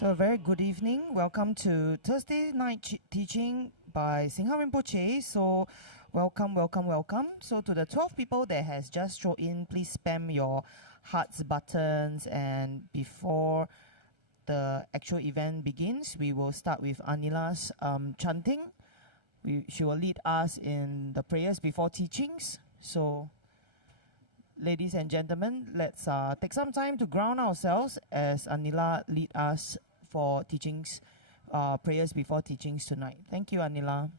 So a very good evening. Welcome to Thursday night teaching by Singha Rinpoche. So welcome. So to the 12 people that has just thrown in, please spam your hearts buttons, and before the actual event begins, we will start with Anila's chanting. She will lead us in the prayers before teachings. So ladies and gentlemen, let's take some time to ground ourselves as Anila lead us for teachings, prayers before teachings tonight. Thank you, Anila.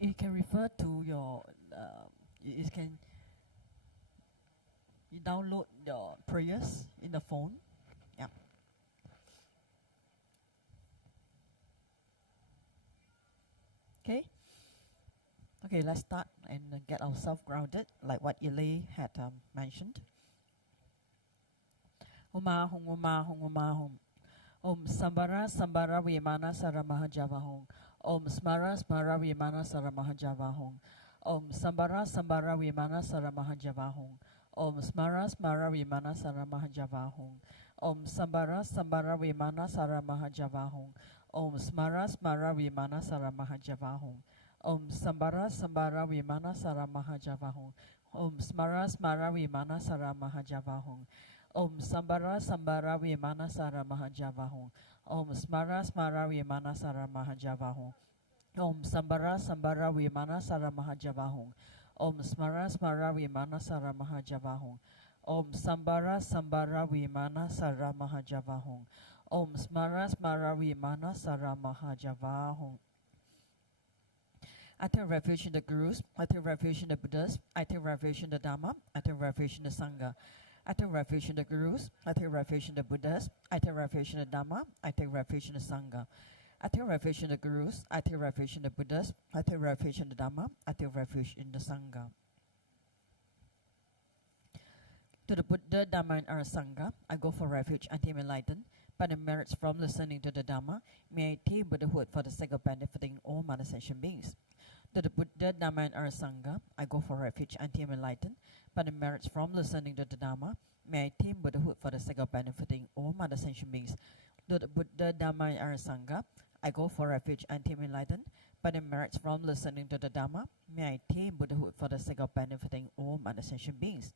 You can refer to your, you download your prayers in the phone. Yeah. Okay, let's start and get ourselves grounded, like what Yile had mentioned. Huma hum, huma hum, huma hum. Om Sambara Sambara Vimana Saramahajavahong. Om Smara Smara Vimana Saramahajavahong. Om Sambara Sambara Vimana Saramahajavahong. Om Smara Smara Vimana Saramahajavahong. Om Sambara Sambara Vimana Saramahajavahong. Om Smara Smara Vimana Saramahajavahong. Om Sambara Sambara Vimana Saramahajavahong. Om Smara Smara Vimana Saramahajavahong. Om Sambara Sambara Vimana Saramahajavahong. Om Smara Smara Vimana Saramahajavahong. Om Sambara Sambara Vimana Saramahajavahong. Om Smara Smara Vimana Saramahajavahong. Om Sambara Sambara Vimana Saramahajavahong. Om Smara Smara Vimana Saramahajavahong. I take refuge in the Gurus, I take refuge in the Buddhas, I take refuge in the Dharma, I take refuge in the Sangha. I take refuge in the Gurus, I take refuge in the Buddhas, I take refuge in the Dharma, I take refuge in the Sangha. I take refuge in the Gurus, I take refuge in the Buddhas, I take refuge in the Dharma, I take refuge in the Sangha. To the Buddha, Dharma, and our Sangha, I go for refuge until I'm enlightened. By the merits from listening to the Dharma, may I attain Buddhahood for the sake of benefiting all non-sentient beings. To the Buddha, Dharma, and our Sangha, I go for refuge until I'm enlightened. By the merits from listening to the Dharma, may I attain Buddhahood for the sake of benefiting all non-sentient beings. To the Buddha, Dharma, and our Sangha, I go for refuge until I'm enlightened. By the merits from listening to the Dharma, may I attain Buddhahood for the sake of benefiting all non-sentient beings.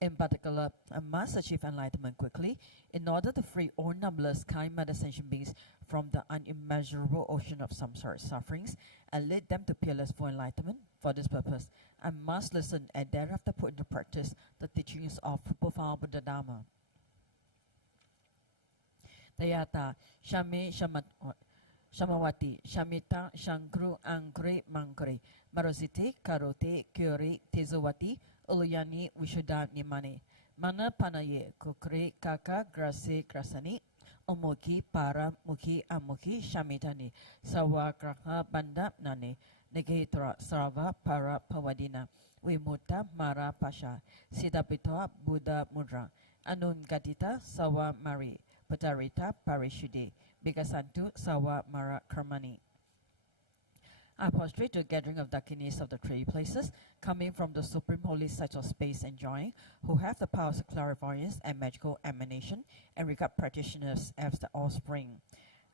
In particular, I must achieve enlightenment quickly in order to free all numberless kind sentient beings from the unimmeasurable ocean of samsara sufferings and lead them to peerless full enlightenment. For this purpose, I must listen and thereafter put into practice the teachings of profound Buddha Dharma. Tayata Shami Shamawati Shamita Shankru Ankri Mankri Marositi Karote Kyori Tezawati Uluyani Vishuddha Nimani Mana Panaye Kukri Kaka Grasi Grasani Omuki Para Muki Amuki Shamitani Sawakraha Banda Nani Negitra Sarva Para Pavadina, Vimuta Mara Pasha, Siddhapita Buddha Mudra, Anun Gatita Sawa Mari, Patarita Parishuddhi, Bikasantu Sawa Mara Karmani. I prostrate to a gathering of Dakinis of the three places, coming from the supreme holy sites of space and joy, who have the powers of clairvoyance and magical emanation, and regard practitioners as the offspring.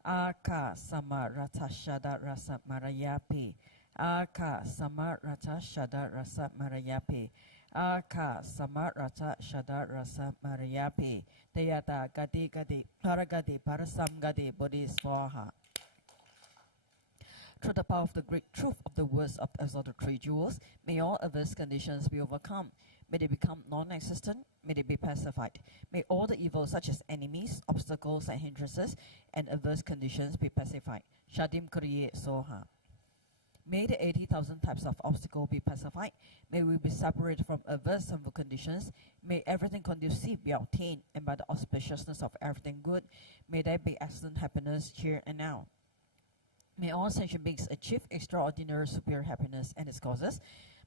Aka Sama Rata Shada Rasa Marayapi. Aka Sama Rata Shada Rasa Marayapi. Aka Sama Rata Shada Rasa Marayapi. Teyata Gadi Gadi Paragadi Parasam Gadi Bodhi Swaha. Through the power of the great truth of the words of the three jewels, may all adverse conditions be overcome. May they become non-existent. May they be pacified. May all the evils such as enemies, obstacles and hindrances and adverse conditions be pacified. Shadim Kriye Soha. May the 80,000 types of obstacle be pacified. May we be separated from adverse harmful conditions. May everything conducive be obtained, and by the auspiciousness of everything good, may there be excellent happiness here and now. May all sentient beings achieve extraordinary superior happiness and its causes.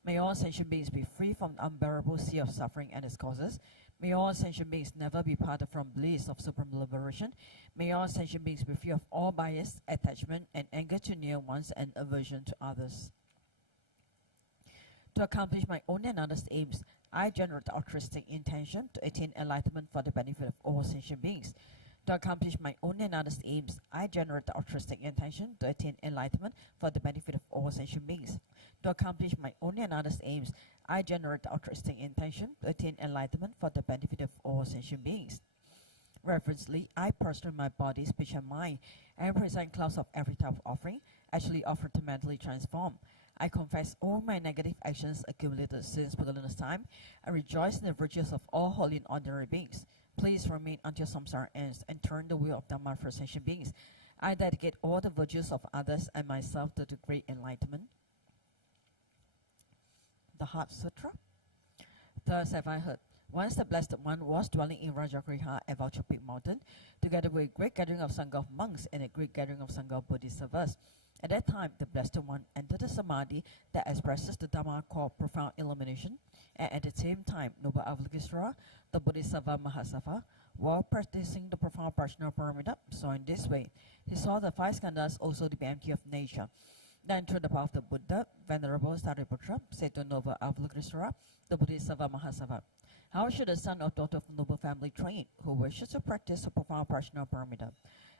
May all sentient beings be free from the unbearable sea of suffering and its causes. May all sentient beings never be parted from bliss of supreme liberation. May all sentient beings be free of all bias, attachment, and anger to near ones and aversion to others. To accomplish my own and others' aims, I generate the altruistic intention to attain enlightenment for the benefit of all sentient beings. To accomplish my own and others' aims, I generate the altruistic intention to attain enlightenment for the benefit of all sentient beings. To accomplish my own and others' aims, I generate the altruistic intention to attain enlightenment for the benefit of all sentient beings. Reverently, I prostrate my body, speech, and mind, and present clouds of every type of offering, actually offered to mentally transform. I confess all my negative actions accumulated since Buddha's time, and rejoice in the virtues of all holy and ordinary beings. Please remain until samsara ends and turn the wheel of Dharma for sentient beings. I dedicate all the virtues of others and myself to the great enlightenment. The Heart Sutra. Thus have I heard. Once the Blessed One was dwelling in Rajagriha at Vulture Peak Mountain, together with a great gathering of Sangha of monks and a great gathering of Sangha of Bodhisattvas. At that time, the Blessed One entered the Samadhi that expresses the Dharma called profound illumination, and at the same time, Noble Avalokiteshvara, the Bodhisattva Mahasattva, while practicing the profound Prajna Paramita, so in this way, he saw the five skandhas also to be empty of nature. Then through the power of the Buddha, Venerable Sariputra said to Noble Avalokiteshvara, the Bodhisattva Mahasattva, how should a son or daughter of noble family train who wishes to practice the profound Prajna Paramita?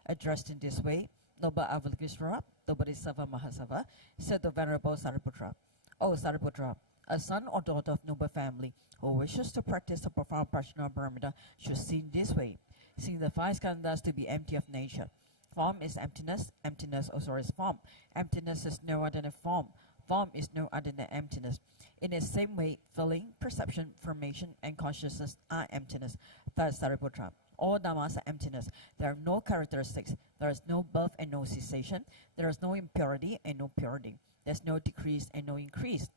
Addressed in this way, Noble Avalokiteshvara, the Bodhisattva Mahasattva, said to Venerable Sariputra, O Sariputra, a son or daughter of noble family who wishes to practice the profound Prajna Paramita should see in this way, seeing the five skandhas to be empty of nature. Form is emptiness, emptiness also is form. Emptiness is no other than form. Form is no other than emptiness. In the same way, feeling, perception, formation, and consciousness are emptiness. Thus, Sariputra, all dhammas are emptiness. There are no characteristics. There is no birth and no cessation. There is no impurity and no purity. There is no decrease and no increase.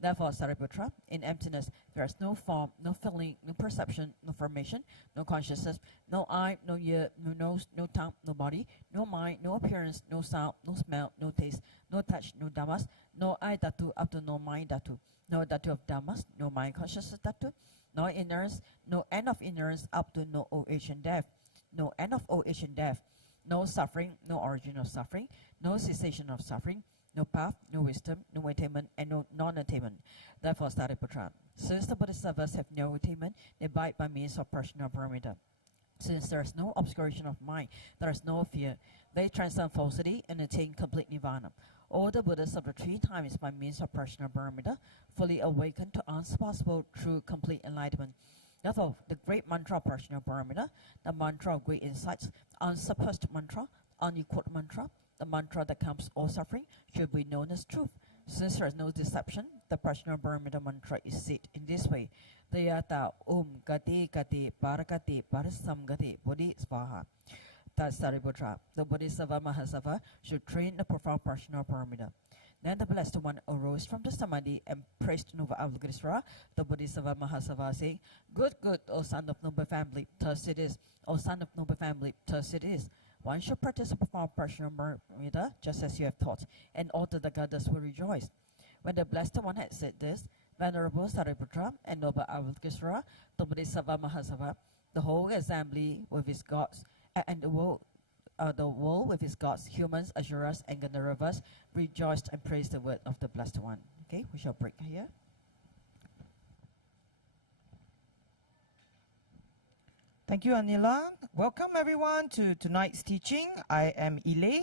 Therefore, Sariputra, in emptiness, there is no form, no feeling, no perception, no formation, no consciousness, no eye, no ear, no nose, no tongue, no body, no mind, no appearance, no sound, no smell, no taste, no touch, no dhammas, no eye dhatu up to no mind dhatu, no dhatu of dhammas, no mind consciousness dhatu, no ignorance, no end of ignorance up to no old age and death, no end of old age and death, no suffering, no origin of suffering, no cessation of suffering, no path, no wisdom, no attainment, and no non-attainment. Therefore, Sariputra, since the Bodhisattvas have no attainment, they abide by means of Prajna Paramita. Since there is no obscuration of mind, there is no fear. They transcend falsity and attain complete nirvana. All the Buddhas of the three times by means of Prajna Paramita fully awakened to unsurpassable true complete enlightenment. Therefore, the great mantra of Prajna Paramita, the mantra of great insights, unsurpassed mantra, unequaled mantra, the mantra that calms all suffering, should be known as truth. Since there is no deception, the Prajna Paramita mantra is said in this way: Tayata Gati Gati Parakati Parasam Gati Bodhi Svaha. Thus, Sariputra, the Bodhisattva Mahasattva, should train the profound Prajna Paramita. Then the Blessed One arose from the Samadhi and praised Noble Avalokiteshvara, the Bodhisattva Mahasattva, saying, Good, good, O son of noble family, thus it is. O son of noble family, thus it is. One should practice a profound prajna just as you have taught, and all the goddess will rejoice. When the Blessed One had said this, Venerable Sariputra and Noble Avalokiteshvara, the Bodhisattva Mahasabha, the whole assembly with its gods, and the world with its gods, humans, asuras, and Gandharvas, rejoiced and praised the word of the Blessed One. Okay, we shall break here. Thank you, Anila. Welcome everyone to tonight's teaching. I am Ile.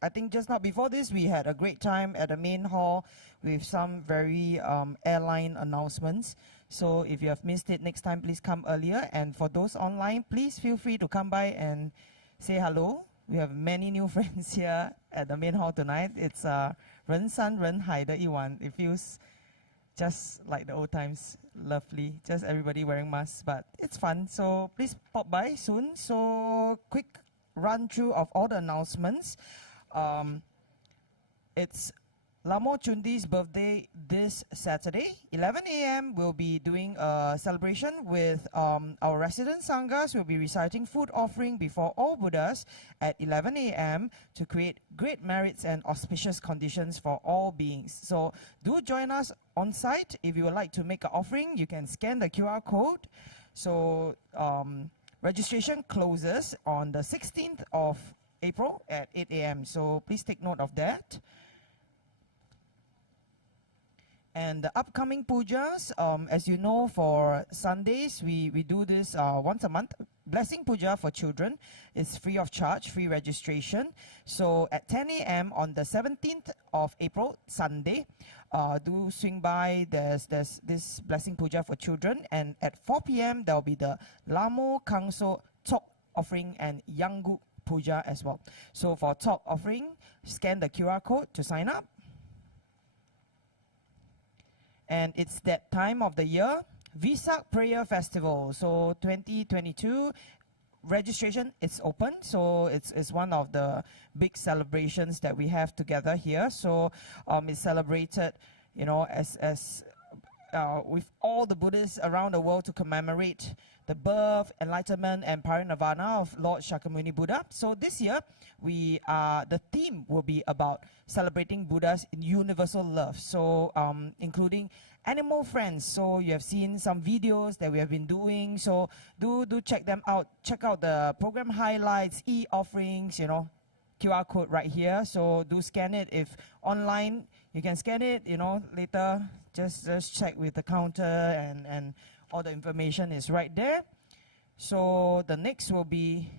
I think just now before this, we had a great time at the main hall with some very airline announcements. So if you have missed it, next time please come earlier. And for those online, please feel free to come by and say hello. We have many new friends here at the main hall tonight. It's 人山人海的一晚. It feels just like the old times. Lovely. Just everybody wearing masks, but it's fun. So please pop by soon. So quick run through of all the announcements. It's Lamo Chundi's birthday this Saturday, 11 a.m. We'll be doing a celebration with our resident Sanghas. We'll be reciting food offering before all Buddhas at 11 a.m. to create great merits and auspicious conditions for all beings. So do join us on site. If you would like to make an offering, you can scan the QR code. So registration closes on the 16th of April at 8 a.m. So please take note of that. And the upcoming pujas, as you know, for Sundays, we do this once a month. Blessing puja for children is free of charge, free registration. So at 10 a.m. on the 17th of April, Sunday, do swing by. There's this blessing puja for children. And at 4 p.m., there will be the Lamo Kangso Top offering and Yanggu puja as well. So for top offering, scan the QR code to sign up. And it's that time of the year, Vesak Prayer Festival. So 2022 registration is open. So it's one of the big celebrations that we have together here. So it's celebrated, you know, as with all the Buddhists around the world to commemorate the birth, enlightenment, and parinirvana of Lord Shakyamuni Buddha. So this year, the theme will be about celebrating Buddha's universal love. So including animal friends. So you have seen some videos that we have been doing. So do check them out. Check out the program highlights, e-offerings, you know, QR code right here. So do scan it. If online, you can scan it, you know, later. Just check with the counter and all the information is right there. So the next will be,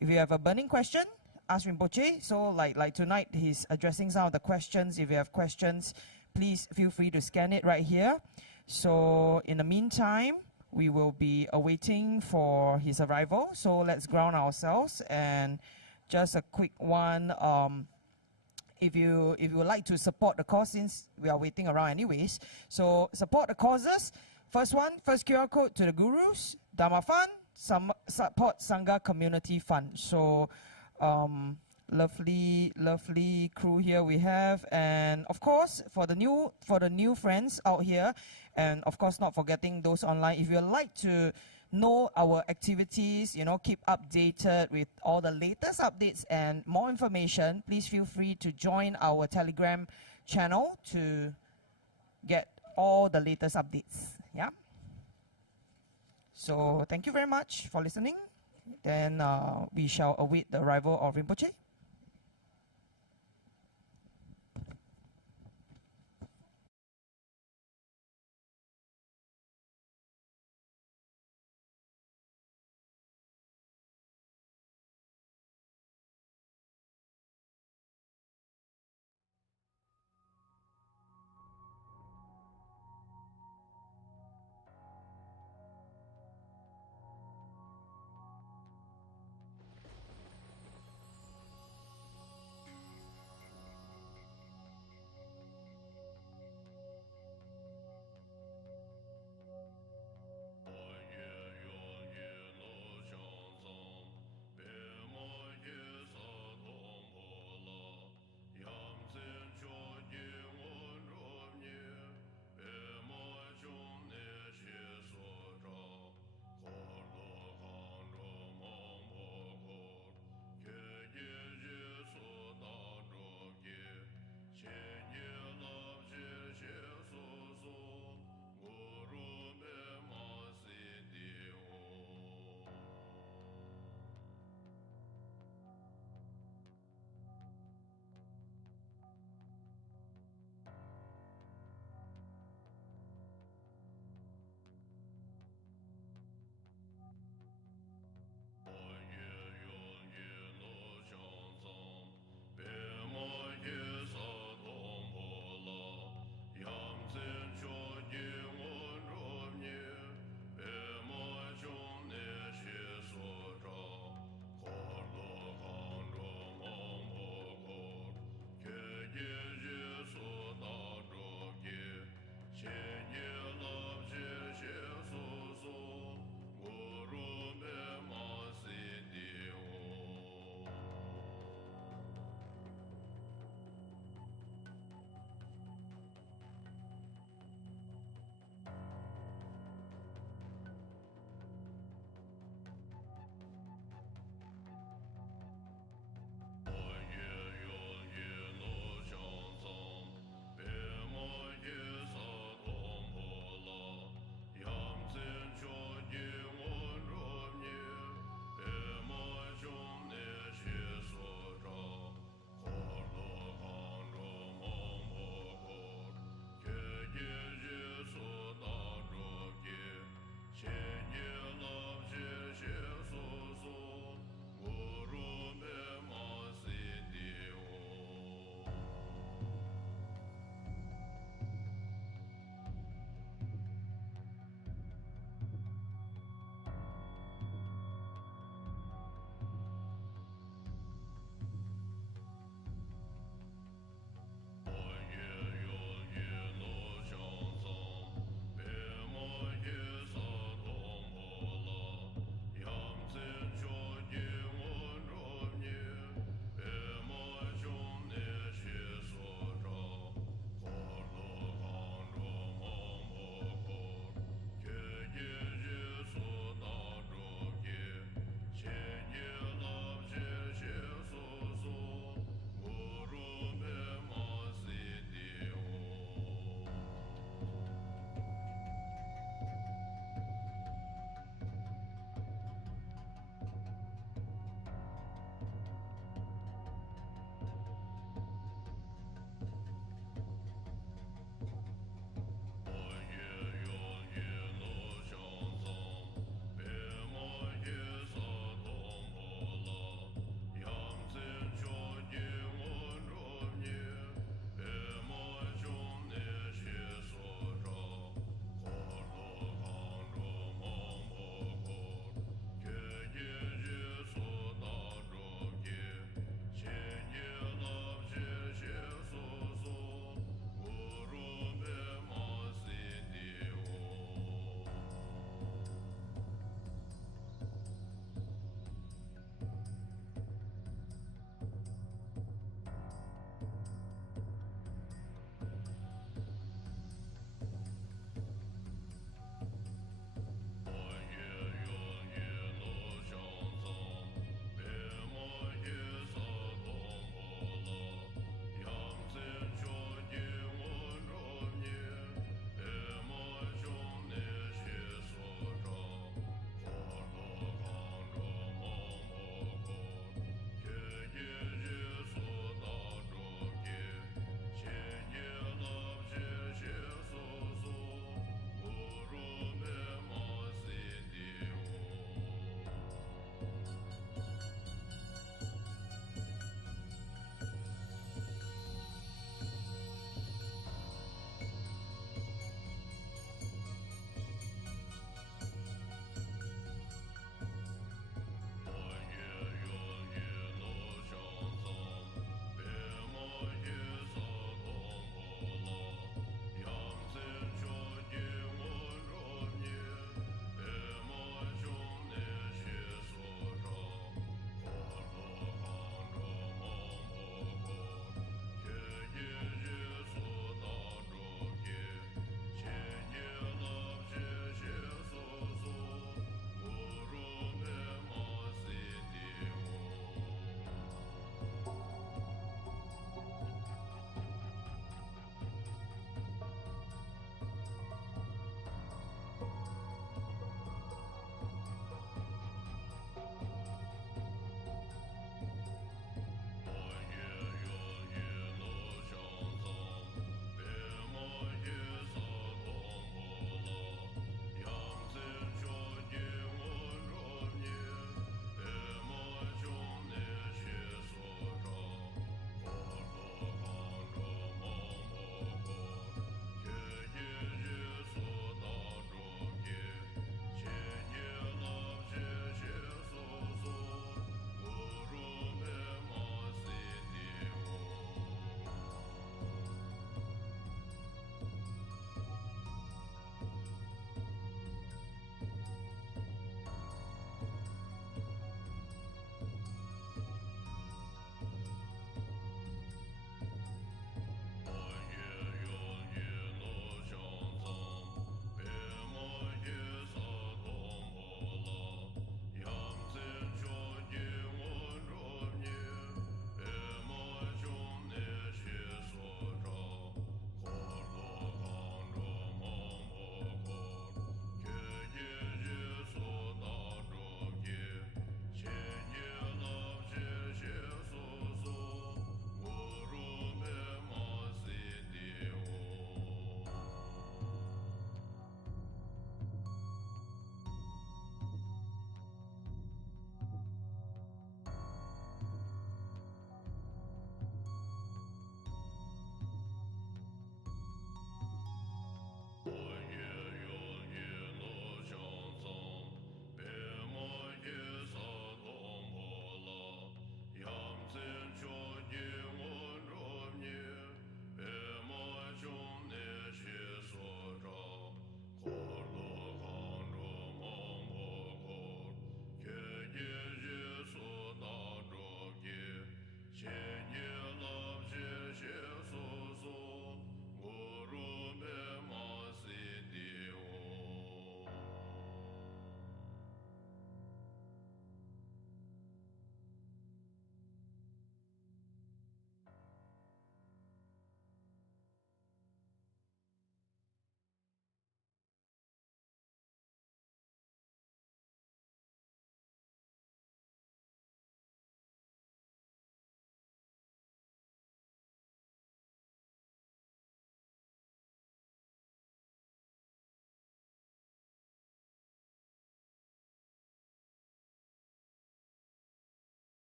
if you have a burning question, ask Rinpoche. So like tonight, he's addressing some of the questions. If you have questions, please feel free to scan it right here. So in the meantime, we will be awaiting for his arrival. So let's ground ourselves. And just a quick one, if you would like to support the cause, since we are waiting around anyways, so support the causes. First QR code to the Gurus, Dharma Fund, support Sangha Community Fund. So lovely crew here we have, and of course for the new friends out here, and of course not forgetting those online. If you'd like to know our activities, you know, keep updated with all the latest updates and more information, please feel free to join our Telegram channel to get all the latest updates. Yeah. So thank you very much for listening. Then we shall await the arrival of Rinpoche.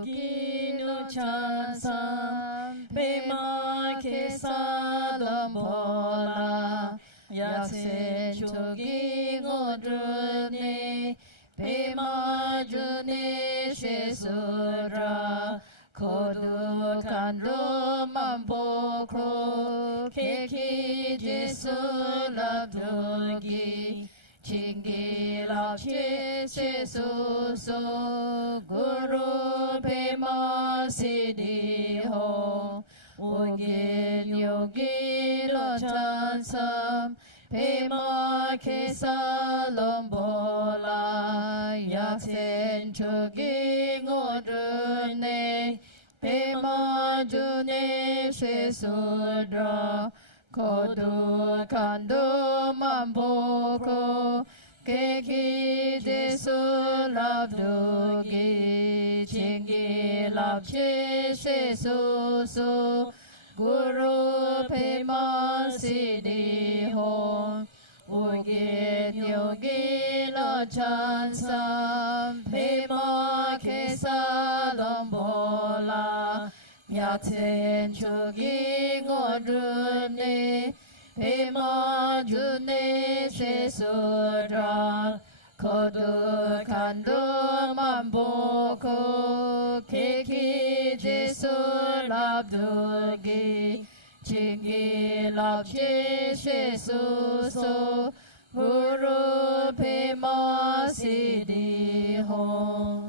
Ginu chansam Pema kesa lombola Yaksen chogi ngodrune Pema june shesura Kodu kanro mambokro Keki jesu labdogi Chingi lapche shesu so Guru pema siddhi ho Uge yogi lo chansam Pema kesa lombola Yaksen chogi ngodrune Pema june shesudra Kodu kandu mamboko Keki desu labdogi Chingi lapche shesu so Guru pema siddhi ho Uge yogi lo chansam Pema kesa lombola Yaksen chogi ngodrune Pema june shesudra Kodu kandu mamboko Keki jesu labdogi Chingi lapche shesu so Guru pema siddhi ho.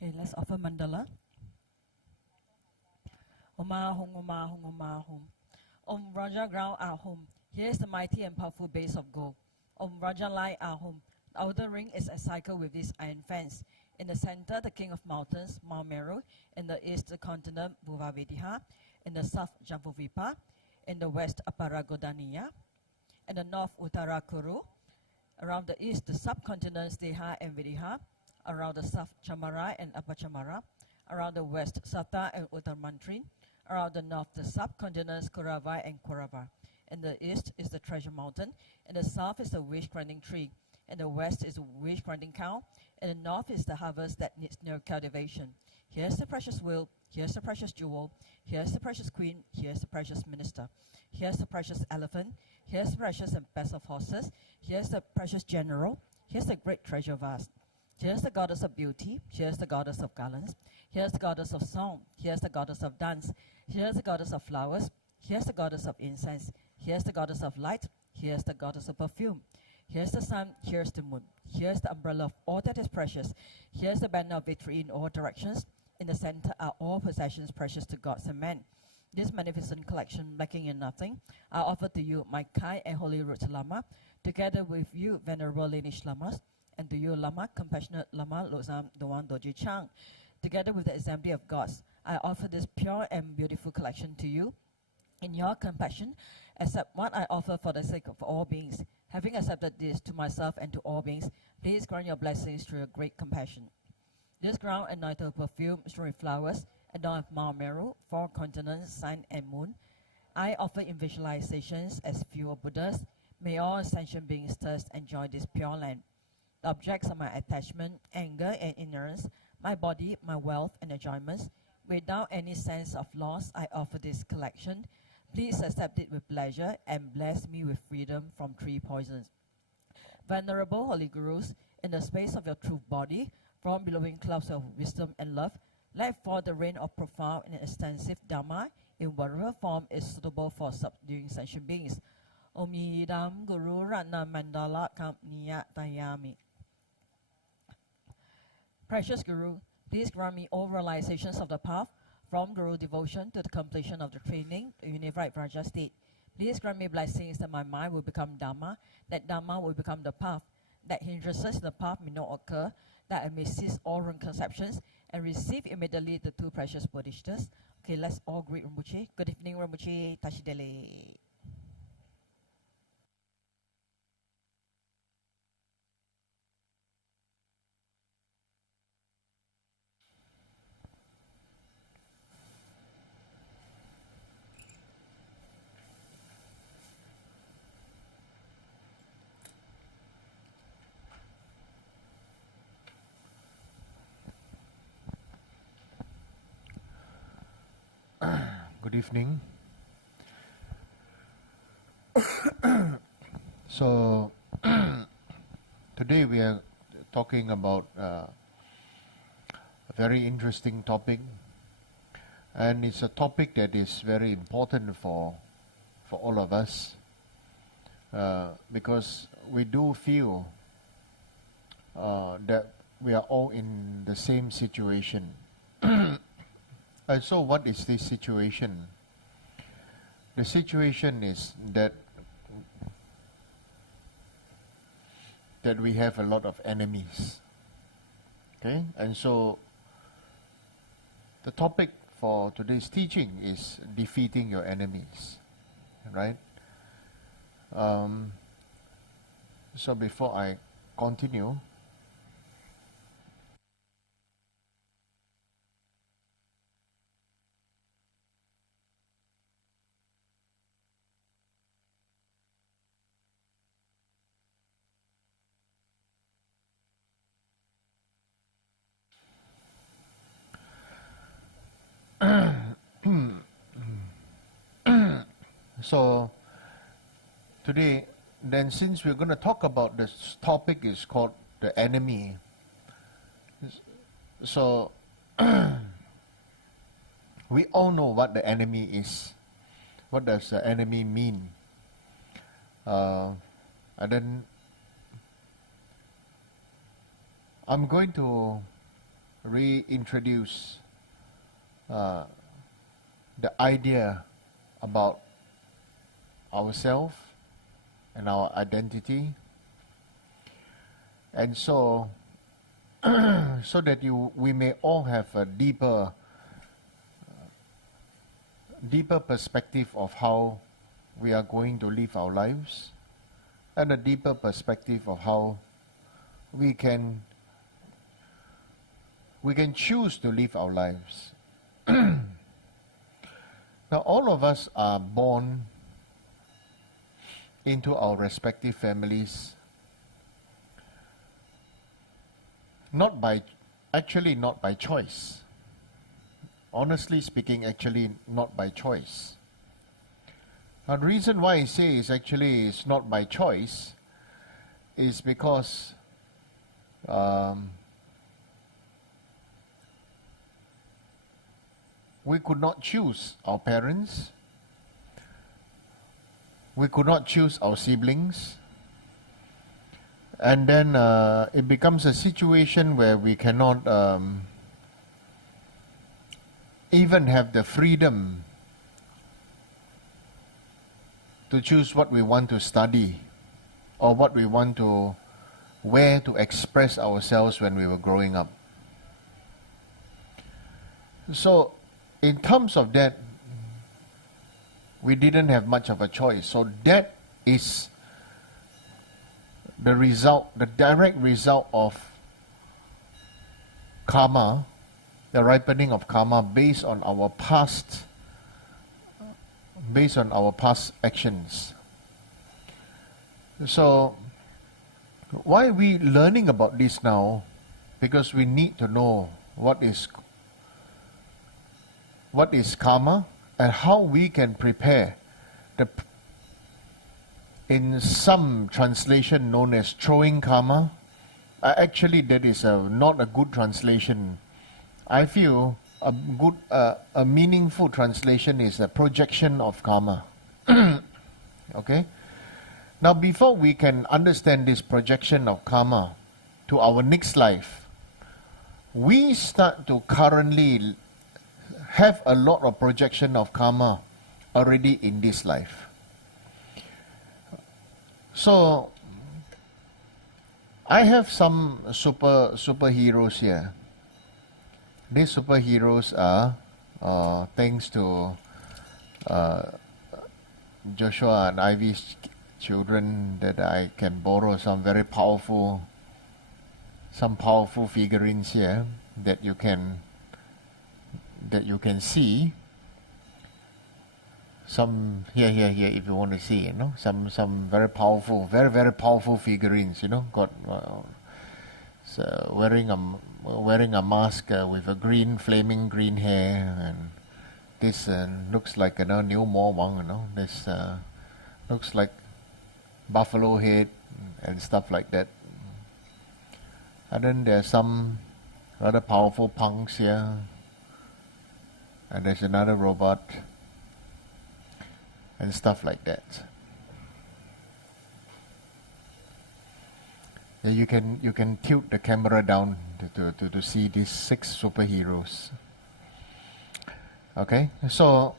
Okay, let's offer Mandala. Om Ahum. Om Raja ground Ahum. Here is the mighty and powerful base of gold. Om Raja Lai Ahum. The outer ring is a cycle with this iron fence. In the center, the king of mountains, Mount Meru. In the east, the continent, Bhuvavedhiha. In the south, Jambuvipa. In the west, Aparagodaniya. In the north, Uttarakuru. Around the east, the subcontinents, Deha and Vidhiha. Around the south, Chamara and Upper Chamara. Around the west, Sata and Uttarmantrin. Around the north, the subcontinents, Kurava and Kurava. In the east is the treasure mountain. In the south is the wish-granting tree. In the west is the wish-granting cow. In the north is the harvest that needs no cultivation. Here's the precious wheel. Here's the precious jewel. Here's the precious queen. Here's the precious minister. Here's the precious elephant. Here's the precious and best of horses. Here's the precious general. Here's the great treasure vast. Here's the goddess of beauty. Here's the goddess of garlands. Here's the goddess of song. Here's the goddess of dance. Here's the goddess of flowers. Here's the goddess of incense. Here's the goddess of light. Here's the goddess of perfume. Here's the sun. Here's the moon. Here's the umbrella of all that is precious. Here's the banner of victory in all directions. In the center are all possessions precious to gods and men. This magnificent collection, lacking in nothing, I offer to you, my Kai and Holy Roots Lama, together with you, Venerable lineage Lamas, and to you, Lama, compassionate Lama Losam Doan Doji Chang. Together with the assembly of gods, I offer this pure and beautiful collection to you. In your compassion, accept what I offer for the sake of all beings. Having accepted this to myself and to all beings, please grant your blessings through your great compassion. This ground anointed with perfume, strewn with flowers, adorned with Mount Meru, 4 continents, sun and moon, I offer in visualizations as fewer Buddhas. May all sentient beings thus enjoy this pure land. The objects of my attachment, anger and ignorance, my body, my wealth and enjoyments. Without any sense of loss, I offer this collection. Please accept it with pleasure and bless me with freedom from three poisons. Venerable Holy Gurus, in the space of your truth body, from billowing clouds of wisdom and love, let fall the rain of profound and extensive Dharma in whatever form is suitable for subduing sentient beings. Omidam Guru Ratna Mandala Kamniya Tayami. Precious Guru, please grant me all realizations of the path, from Guru devotion to the completion of the training, the unified Vraja state. Please grant me blessings that my mind will become Dharma, that Dharma will become the path, that hindrances in the path may not occur, that I may cease all wrong conceptions and receive immediately the two precious Bodhisattvas. Okay, let's all greet Rinpoche. Good evening, Rinpoche. Tashidele. Good evening. So today we are talking about a very interesting topic, and it's a topic that is very important for all of us, because we do feel that we are all in the same situation. And so what is this situation? The situation is that we have a lot of enemies. Okay? And so the topic for today's teaching is defeating your enemies. Right? So before I continue, so today, then, since we're going to talk about this topic is called the enemy, so we all know what the enemy is. What does the enemy mean? And then I'm going to reintroduce the idea about ourselves and our identity, and so so that we may all have a deeper perspective of how we are going to live our lives, and a deeper perspective of how we can choose to live our lives. Now, all of us are born into our respective families, not by choice. Honestly speaking, actually not by choice. Now, the reason why I say it's not by choice is because we could not choose our parents. We could not choose our siblings. And then it becomes a situation where we cannot even have the freedom to choose what we want to study or what we want to wear to express ourselves when we were growing up. So, in terms of that, we didn't have much of a choice. So that is the result, the direct result of karma, the ripening of karma based on our past actions. So Why are we learning about this now? Because we need to know what is karma and how we can prepare. In some translation known as throwing karma, actually that is not a good translation. I feel a meaningful translation is a projection of karma. Okay? Now before we can understand this projection of karma to our next life, we start to currently have a lot of projection of karma already in this life. So, I have some superheroes here. These superheroes are, thanks to Joshua and Ivy's children, that I can borrow some powerful figurines here that you can see. Some here if you want to see, some very powerful figurines, got so wearing a mask with a flaming green hair, and this looks like new more one, this looks like buffalo head and stuff like that. And then there's some rather powerful punks here, and there's another robot and stuff like that. Yeah, you can tilt the camera down to see these 6 superheroes. Okay, so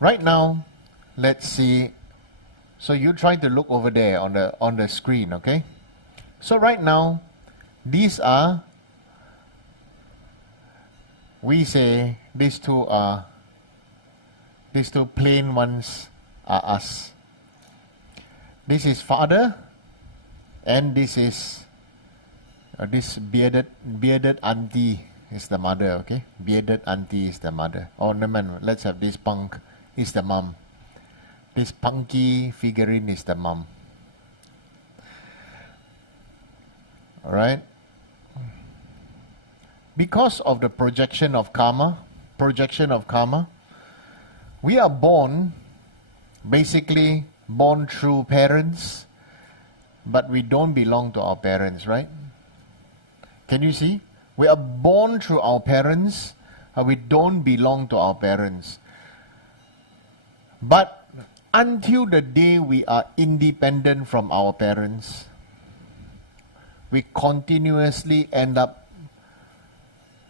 right now, let's see. So you try to look over there on the screen, okay? So right now, these are, we say these two plain ones are us. This is father, and this is this bearded auntie is the mother, okay? Bearded auntie is the mother. Oh no man, let's have this punk is the mom. This punky figurine is the mom. Alright? Because of the projection of karma, we are basically born through parents, but we don't belong to our parents, right? Can you see? We are born through our parents, we don't belong to our parents. But until the day we are independent from our parents, we continuously end up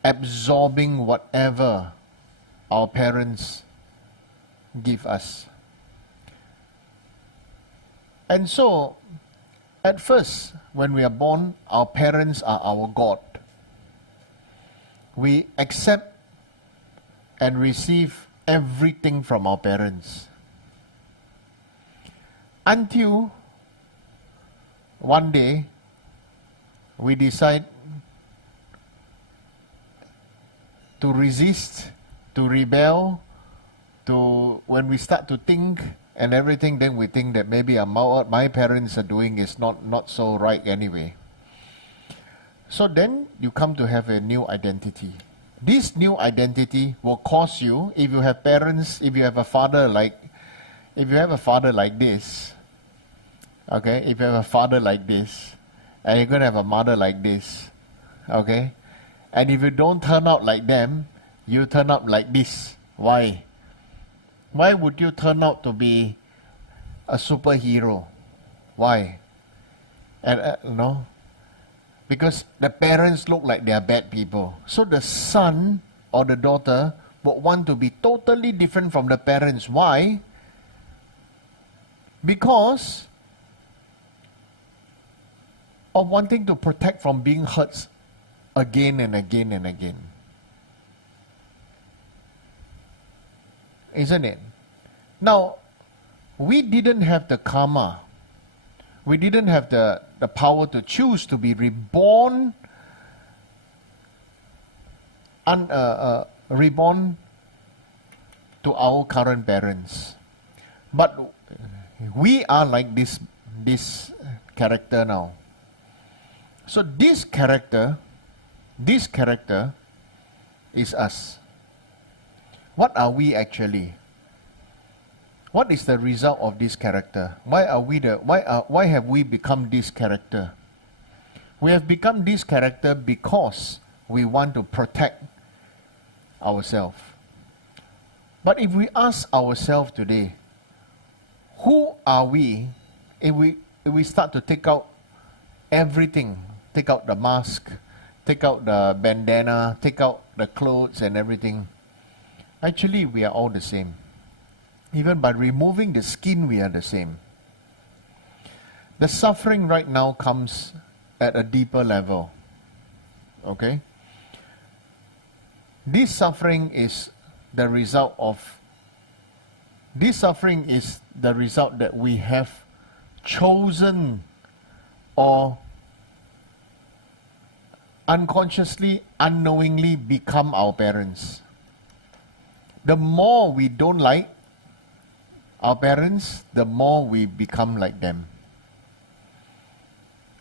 absorbing whatever our parents give us. And so, at first, when we are born, our parents are our God. We accept and receive everything from our parents. Until one day, we decide to resist, to rebel, when we start to think and everything, then we think that maybe what my parents are doing is not so right anyway. So then you come to have a new identity. This new identity will cause you, if you have parents, if you have a father like this, okay, if you have a father like this, and you're going to have a mother like this, okay, and if you don't turn out like them, you turn out like this. Why? Why would you turn out to be a superhero? Why? And no, because the parents look like they are bad people. So the son or the daughter would want to be totally different from the parents. Why? Because of wanting to protect from being hurt again and again and again. Isn't it? Now, we didn't have the karma. We didn't have the power to choose to be reborn reborn to our current parents. But we are like this character now. So this character is us. What are we actually? What is the result of this character? Why have we become this character? We have become this character because we want to protect ourselves. But if we ask ourselves today, who are we? If we start to take out everything, take out the mask, take out the bandana, take out the clothes and everything, actually we are all the same. Even by removing the skin, we are the same. The suffering right now comes at a deeper level. Okay? This suffering is the result that we have chosen or unconsciously, unknowingly become our parents. The more we don't like our parents, the more we become like them.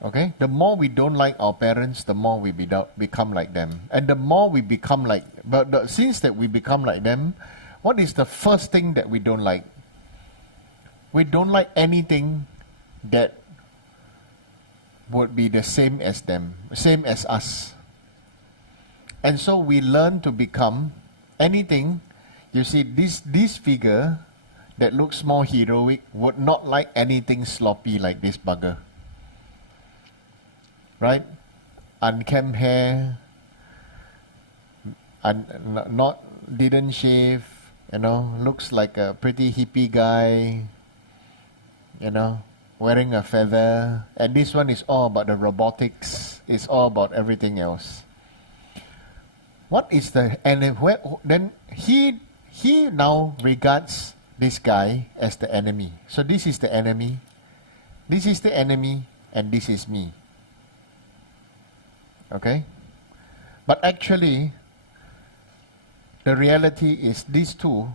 Okay? The more we don't like our parents, the more we become like them. And the more we become like, since that we become like them, what is the first thing that we don't like? We don't like anything that would be the same as them, same as us. And so we learn to become anything. You see, this figure that looks more heroic would not like anything sloppy like this bugger. Right? Unkempt hair, didn't shave, looks like a pretty hippie guy, wearing a feather. And this one is all about the robotics, it's all about everything else. What is the enemy? Then he now regards this guy as the enemy. So this is the enemy, and this is me. Okay? But actually, the reality is these two,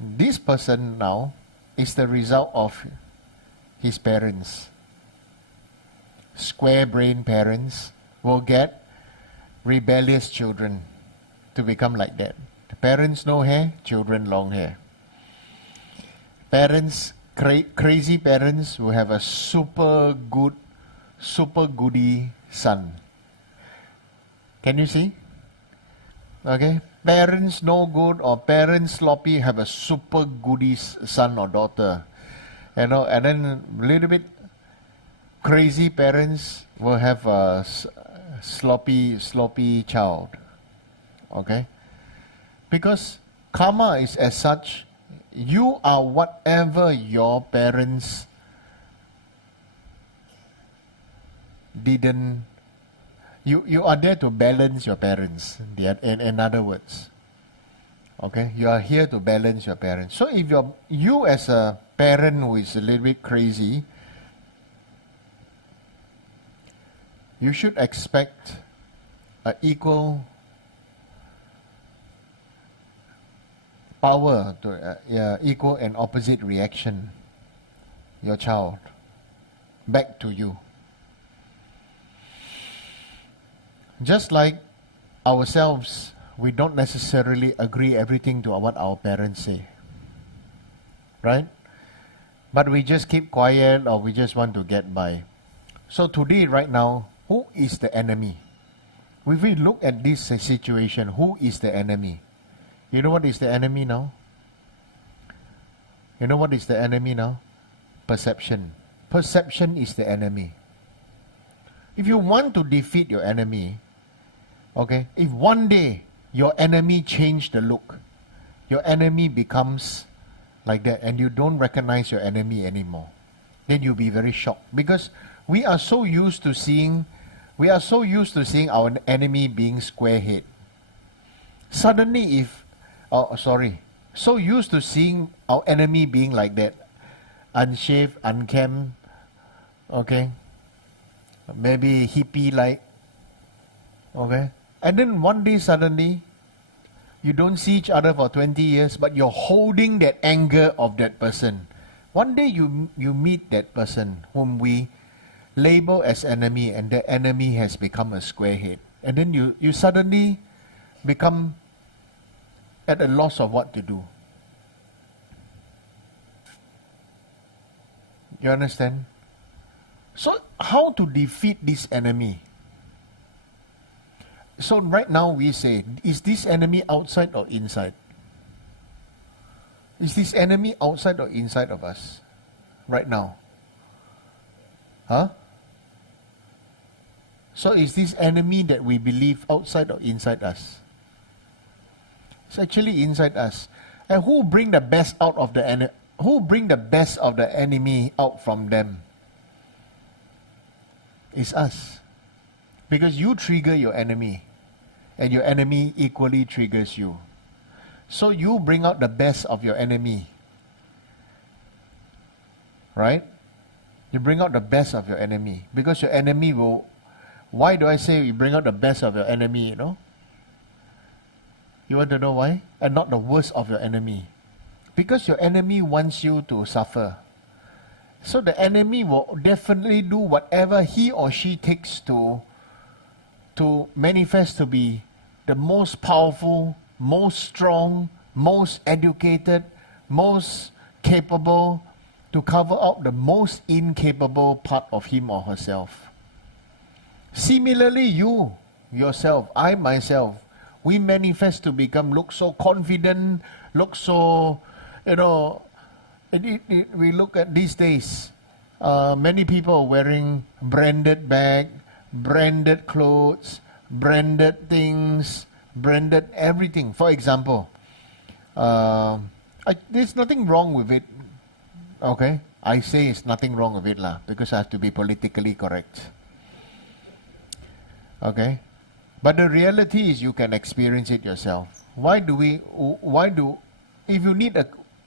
this person now is the result of his parents. Square-brained parents will get rebellious children to become like that. The parents no hair, children long hair. Parents, crazy parents will have a super goody son. Can you see? Okay? Parents no good or parents sloppy have a super goody son or daughter. And then a little bit crazy parents will have a sloppy child. Okay? Because karma is as such, you are whatever your parents didn't. You are there to balance your parents, in other words. Okay? You are here to balance your parents. So if you as a parent who is a little bit crazy, you should expect an equal power to equal and opposite reaction, your child, back to you. Just like ourselves, we don't necessarily agree everything to what our parents say. Right? But we just keep quiet or we just want to get by. So today, right now, who is the enemy? If we look at this situation, who is the enemy? You know what is the enemy now? You know what is the enemy now? Perception. Perception is the enemy. If you want to defeat your enemy, okay, if one day your enemy change the look, your enemy becomes like that and you don't recognize your enemy anymore, then you'll be very shocked. Because we are so used to seeing our enemy being square-head. Suddenly so used to seeing our enemy being like that, unshaved, unkempt, okay, maybe hippie-like, okay, and then one day suddenly, You don't see each other for 20 years, but you're holding that anger of that person. One day you meet that person whom we label as enemy, and the enemy has become a square head. And then you suddenly become at a loss of what to do. You understand? So how to defeat this enemy? So right now we say, is this enemy outside or inside? Is this enemy outside or inside of us? Right now? Huh? So is this enemy that we believe outside or inside us? It's actually inside us. And who bring the best out of the enemy? Who bring the best of the enemy out from them? It's us. Because you trigger your enemy, and your enemy equally triggers you. So you bring out the best of your enemy. Right? You bring out the best of your enemy. Because your enemy will... Why do I say you bring out the best of your enemy, you know? You want to know why? And not the worst of your enemy. Because your enemy wants you to suffer. So the enemy will definitely do whatever he or she takes to manifest to be the most powerful, most strong, most educated, most capable, to cover up the most incapable part of him or herself. Similarly, you, yourself, I myself, we manifest to look so confident, look so, you know, we look at these days, many people wearing branded bag, branded clothes, branded things, branded everything. For example, there's nothing wrong with it, okay? I say it's nothing wrong with it lah, because I have to be politically correct. Okay? But the reality is you can experience it yourself.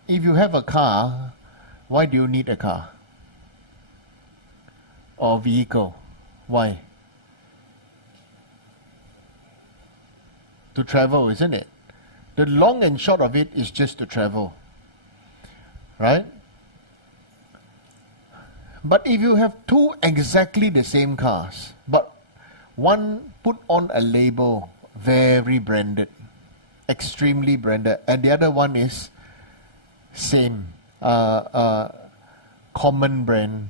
If you have a car, why do you need a car? Or vehicle? Why? To travel, isn't it? The long and short of it is just to travel. Right? But if you have two exactly the same cars, but one put on a label, very branded, extremely branded, and the other one is same, common brand,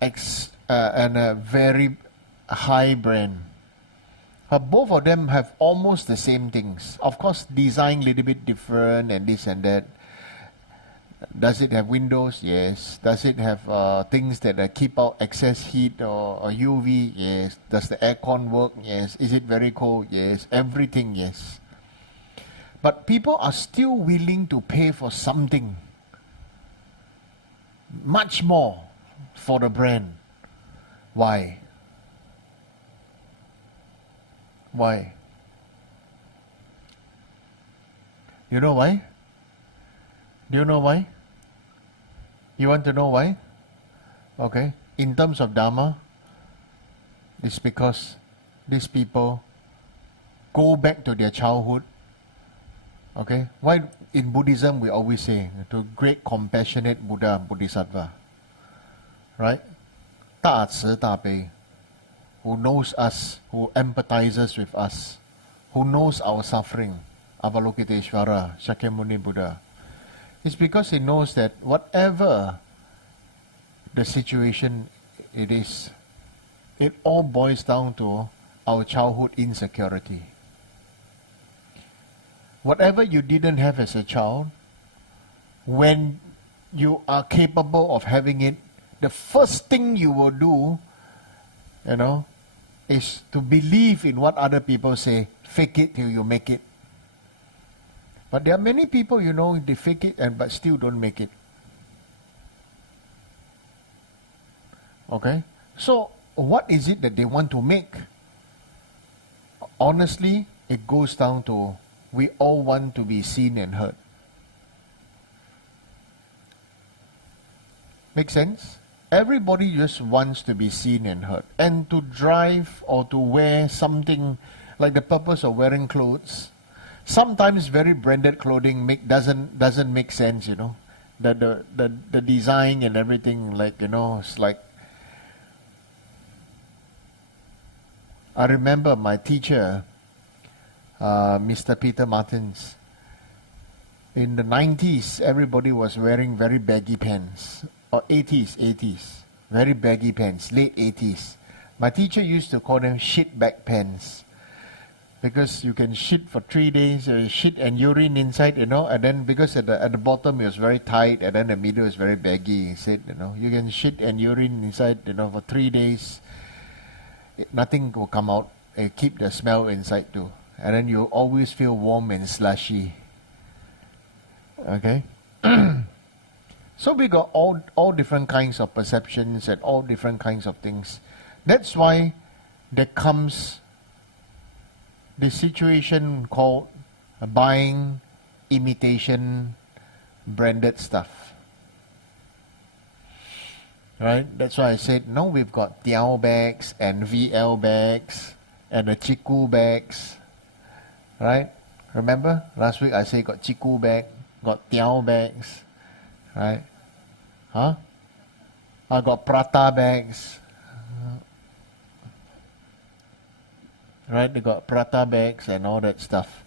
and a very high brand. Both of them have almost the same things. Of course, design a little bit different and this and that. Does it have windows? Yes. Does it have things that keep out excess heat or UV? Yes. Does the aircon work? Yes. Is it very cold? Yes. Everything, yes. But people are still willing to pay for something much more for the brand. Why? Why? You know why? Do you know why? You want to know why? Okay. In terms of Dharma, it's because these people go back to their childhood. Okay. Why in Buddhism we always say to great compassionate Buddha, Bodhisattva. Right? 大慈大悲, who knows us, who empathizes with us, who knows our suffering, Avalokiteshvara, Shakyamuni Buddha. It's because he knows that whatever the situation it is, it all boils down to our childhood insecurity. Whatever you didn't have as a child, when you are capable of having it, the first thing you will do, you know, is to believe in what other people say, fake it till you make it. But there are many people, you know, they fake it but still don't make it. Okay? So, what is it that they want to make? Honestly, it goes down to we all want to be seen and heard. Make sense? Everybody just wants to be seen and heard. And to drive or to wear something, like the purpose of wearing clothes, Sometimes very branded clothing doesn't make sense, the design and everything, it's like, I remember my teacher, Mr. Peter Martins. In the 90s, everybody was wearing very baggy pants. Or 80s, very baggy pants, late 80s. My teacher used to call them shit bag pants. Because you can shit for 3 days, shit and urine inside, and then because at the bottom it was very tight, and then the middle is very baggy. He said, you can shit and urine inside, for 3 days. Nothing will come out. Keep the smell inside too. And then you always feel warm and slushy. Okay? So we got all different kinds of perceptions and all different kinds of things. That's why there comes the situation called buying imitation branded stuff. Right? That's why I said, no, we've got Tiao bags and VL bags and the Chiku bags. Right? Remember? Last week I said got Chiku bag, got Tiao bags. Right? Huh? I got Prata bags. Right? They got Prata bags and all that stuff.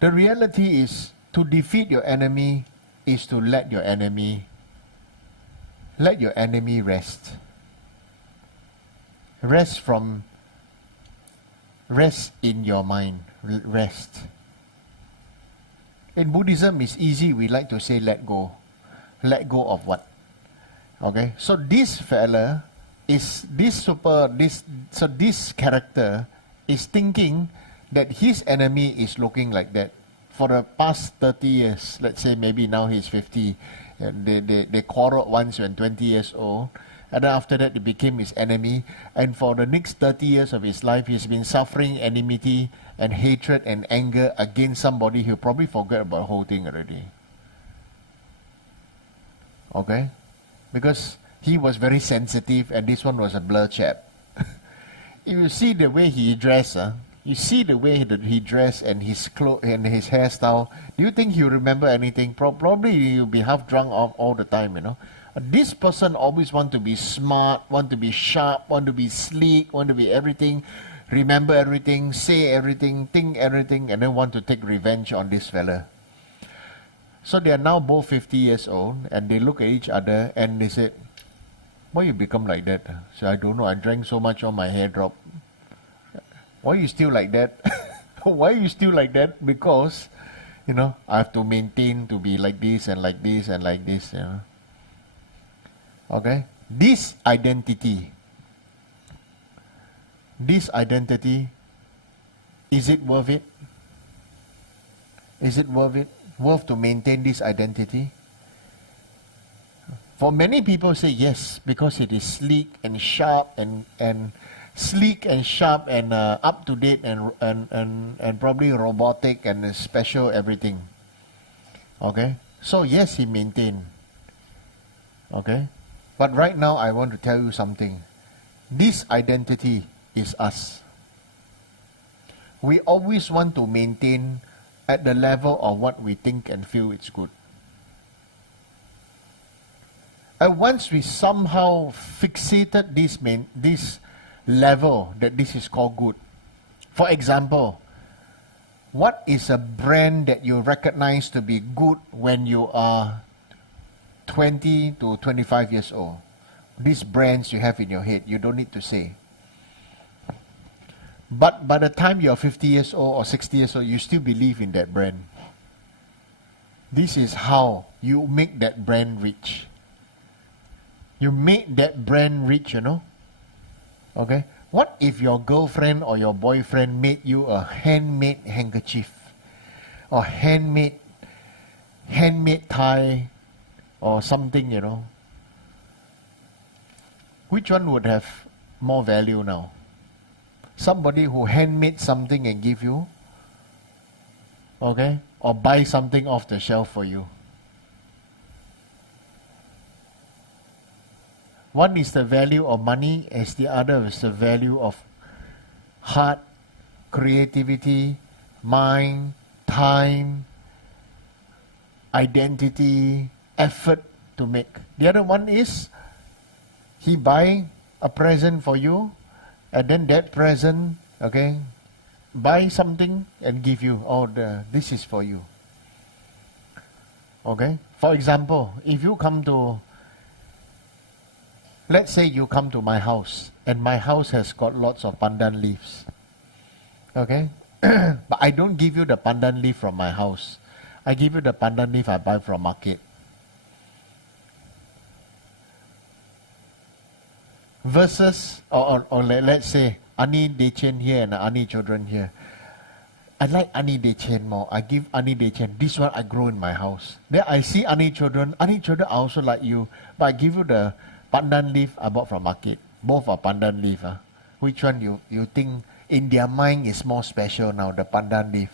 The reality is, to defeat your enemy is to let your enemy rest. Rest in your mind. Rest. In Buddhism, it's easy. We like to say let go. Let go of what? Okay? So this fella this character is thinking that his enemy is looking like that. For the past 30 years, let's say maybe now he's 50, and they quarreled once when 20 years old, and then after that they became his enemy, and for the next 30 years of his life, he's been suffering enmity and hatred and anger against somebody who probably forgot about the whole thing already. Okay? Because he was very sensitive, and this one was a blur chap. If you see the way he dressed, you see the way that he dressed and his clothes and his hairstyle, do you think he'll remember anything? Probably he'll be half drunk all the time, This person always want to be smart, want to be sharp, want to be sleek, want to be everything, remember everything, say everything, think everything, and then want to take revenge on this fella. So they are now both 50 years old, and they look at each other and they say, why you become like that? So I don't know, I drank so much on my hair drop. Why you still like that? Why you still like that? Because, I have to maintain to be like this and like this and like this. Okay? This identity, is it worth it? Is it worth it? Worth to maintain this identity? For many people say yes, because it is sleek and sharp and up to date and probably robotic and special everything. Okay? So yes, he maintained. Okay? But right now I want to tell you something. This identity is us. We always want to maintain at the level of what we think and feel it's good. And once we somehow fixated this level that this is called good. For example, what is a brand that you recognize to be good when you are 20 to 25 years old? These brands you have in your head, you don't need to say. But by the time you're 50 years old or 60 years old, you still believe in that brand. This is how you make that brand rich. You make that brand rich, Okay? What if your girlfriend or your boyfriend made you a handmade handkerchief? Or handmade tie or something, Which one would have more value now? Somebody who handmade something and give you? Okay? Or buy something off the shelf for you? One is the value of money, as the other is the value of heart, creativity, mind, time, identity, effort to make. The other one is he buy a present for you, and then that present, okay, buy something and give you. Oh, this is for you. Okay. For example, if you come to, let's say you come to my house, and my house has got lots of pandan leaves. Okay. But I don't give you the pandan leaf from my house. I give you the pandan leaf I buy from market. Versus, or let's say, Ani Dechen here and Ani children here. I like Ani Dechen more. I give Ani Dechen. This one I grow in my house. Then I see Ani children. Ani children I also like you. But I give you the pandan leaf I bought from market. Both are pandan leaf. Which one you think in their mind is more special now, the pandan leaf?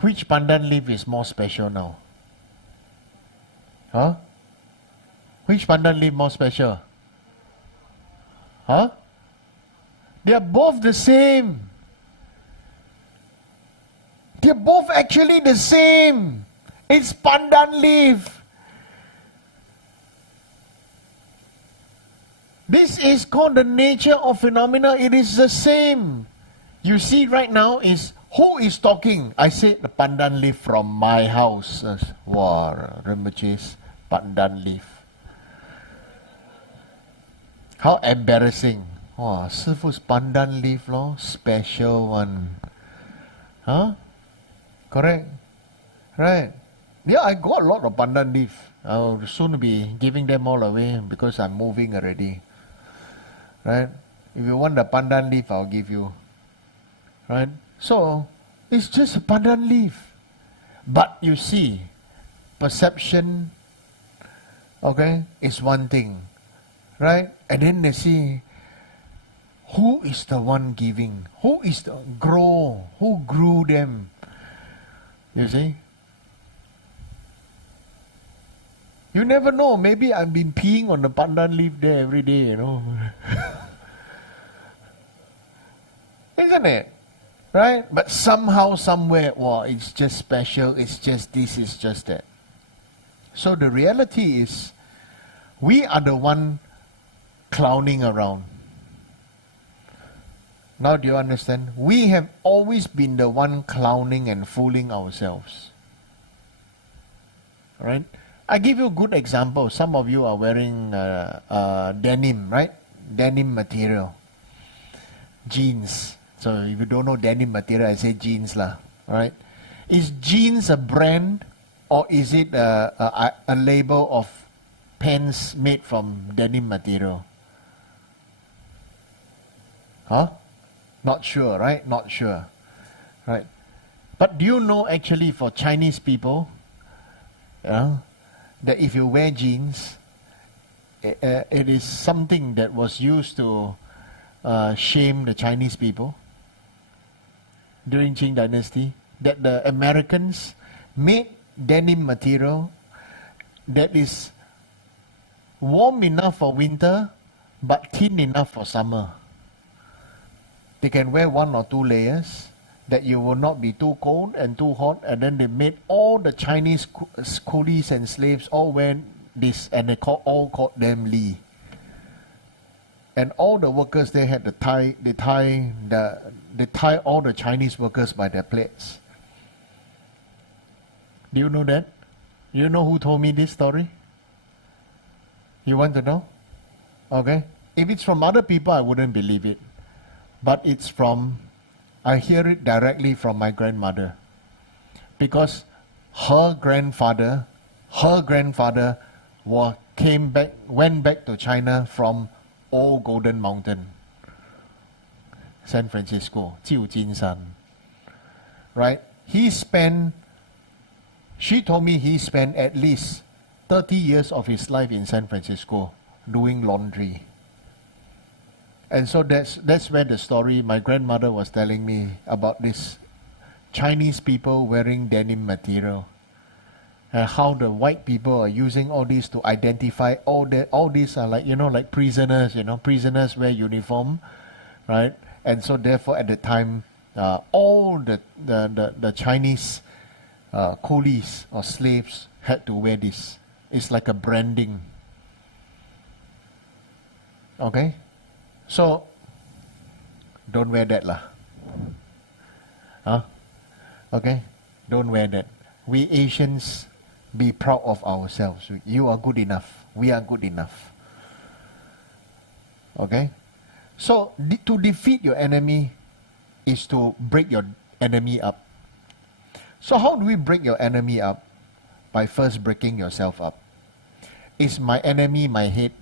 Which pandan leaf is more special now? Huh? Which pandan leaf more special? Huh? They are both the same. They are both actually the same. It's pandan leaf. This is called the nature of phenomena. It is the same. You see right now is who is talking? I say the pandan leaf from my house. Wow, Rinpoche's pandan leaf. How embarrassing. Wow, Sifu's pandan leaf lor, special one. Huh? Correct? Right. Yeah, I got a lot of pandan leaf. I'll soon be giving them all away because I'm moving already. Right? If you want the pandan leaf, I'll give you. Right? So, it's just a pandan leaf. But you see, perception, okay, is one thing. Right? And then they see, who is the one giving? Who is the who grew them? You see? You never know. Maybe I've been peeing on the pandan leaf there every day, you know. Isn't it? Right? But somehow, somewhere, wow, it's just special, it's just this, it's just that. So the reality is, we are the one clowning around. Now do you understand? We have always been the one clowning and fooling ourselves. Alright? I give you a good example. Some of you are wearing denim, right? Denim material. Jeans. So if you don't know denim material, I say jeans lah. Alright? Is jeans a brand or is it a label of pants made from denim material? Huh? Not sure, right? Not sure. Right? But do you know actually for Chinese people, that if you wear jeans, it is something that was used to shame the Chinese people during Qing Dynasty, that the Americans made denim material that is warm enough for winter but thin enough for summer. They can wear 1 or 2 layers that you will not be too cold and too hot, and then they made all the Chinese coolies and slaves all wear this, and they all called them Li. And all the workers they had to tie all the Chinese workers by their plaits. Do you know that? You know who told me this story? You want to know? Okay. If it's from other people, I wouldn't believe it. But it's from, I hear it directly from my grandmother. Because her grandfather went back to China from Old Golden Mountain, San Francisco, Jiujinsan. Right? She told me he spent at least 30 years of his life in San Francisco doing laundry. And so that's where the story my grandmother was telling me about this Chinese people wearing denim material. and how the white people are using all these to identify all these are like, like prisoners, prisoners wear uniform, right? And so therefore at the time, all the Chinese coolies or slaves had to wear this. It's like a branding. Okay? So, don't wear that lah. Huh? Okay? Don't wear that. We Asians, be proud of ourselves. You are good enough. We are good enough. Okay? So, to defeat your enemy is to break your enemy up. So how do we break your enemy up? By first breaking yourself up. Is my enemy my head?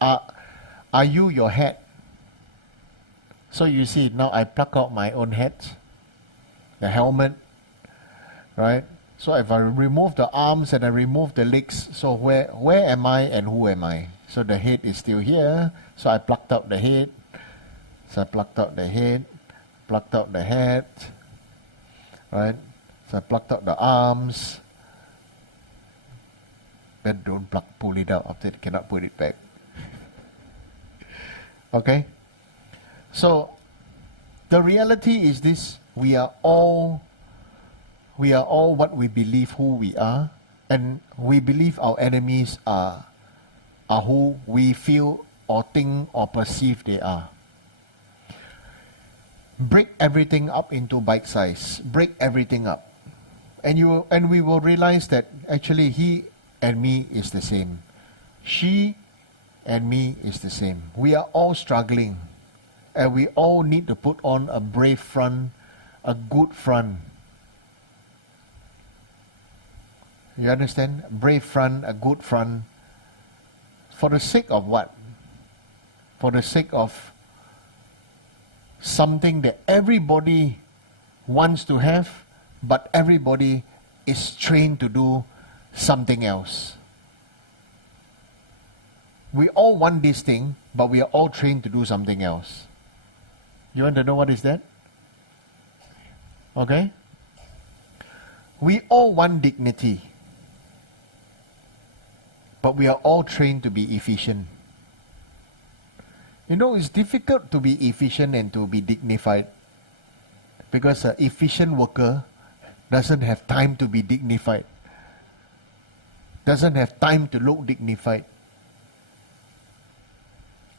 Are you your head? So you see, now I pluck out my own head, the helmet, right? So if I remove the arms and I remove the legs, so where am I and who am I? So the head is still here, so I plucked out the head. So I plucked out the head, plucked out the head, right? So I plucked out the arms. Then don't pull it out after it, cannot put it back. Okay? So the reality is this: we are all what we believe who we are, and we believe our enemies are who we feel or think or perceive they are. Break everything up into bite size. Break everything up. And we will realize that actually he and me is the same. She and me is the same. We are all struggling. And we all need to put on a brave front, a good front. You understand? Brave front, a good front. For the sake of what? For the sake of something that everybody wants to have, but everybody is trained to do something else. We all want this thing, but we are all trained to do something else. You want to know what is that? Okay? We all want dignity, but we are all trained to be efficient. You know, it's difficult to be efficient and to be dignified, because an efficient worker doesn't have time to be dignified, doesn't have time to look dignified.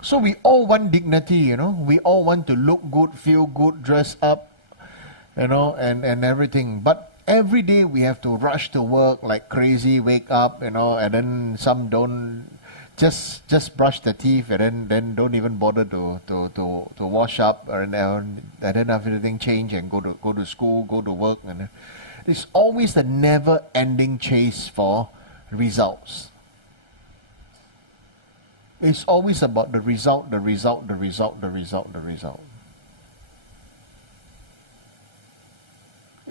So we all want dignity, we all want to look good, feel good, dress up, and everything. But every day we have to rush to work like crazy, wake up, and then some don't just brush the teeth, and then don't even bother to wash up, and then everything change and go to school, go to work, and it's always a never-ending chase for results. It's always about the result, the result, the result, the result, the result.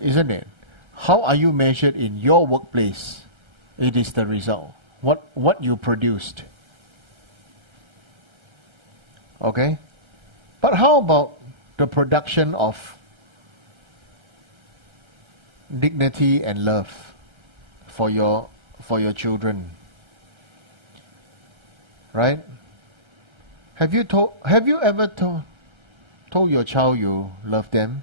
Isn't it? How are you measured in your workplace? It is the result. What you produced. Okay? But how about the production of dignity and love for your children? Right? Have you ever told your child you love them?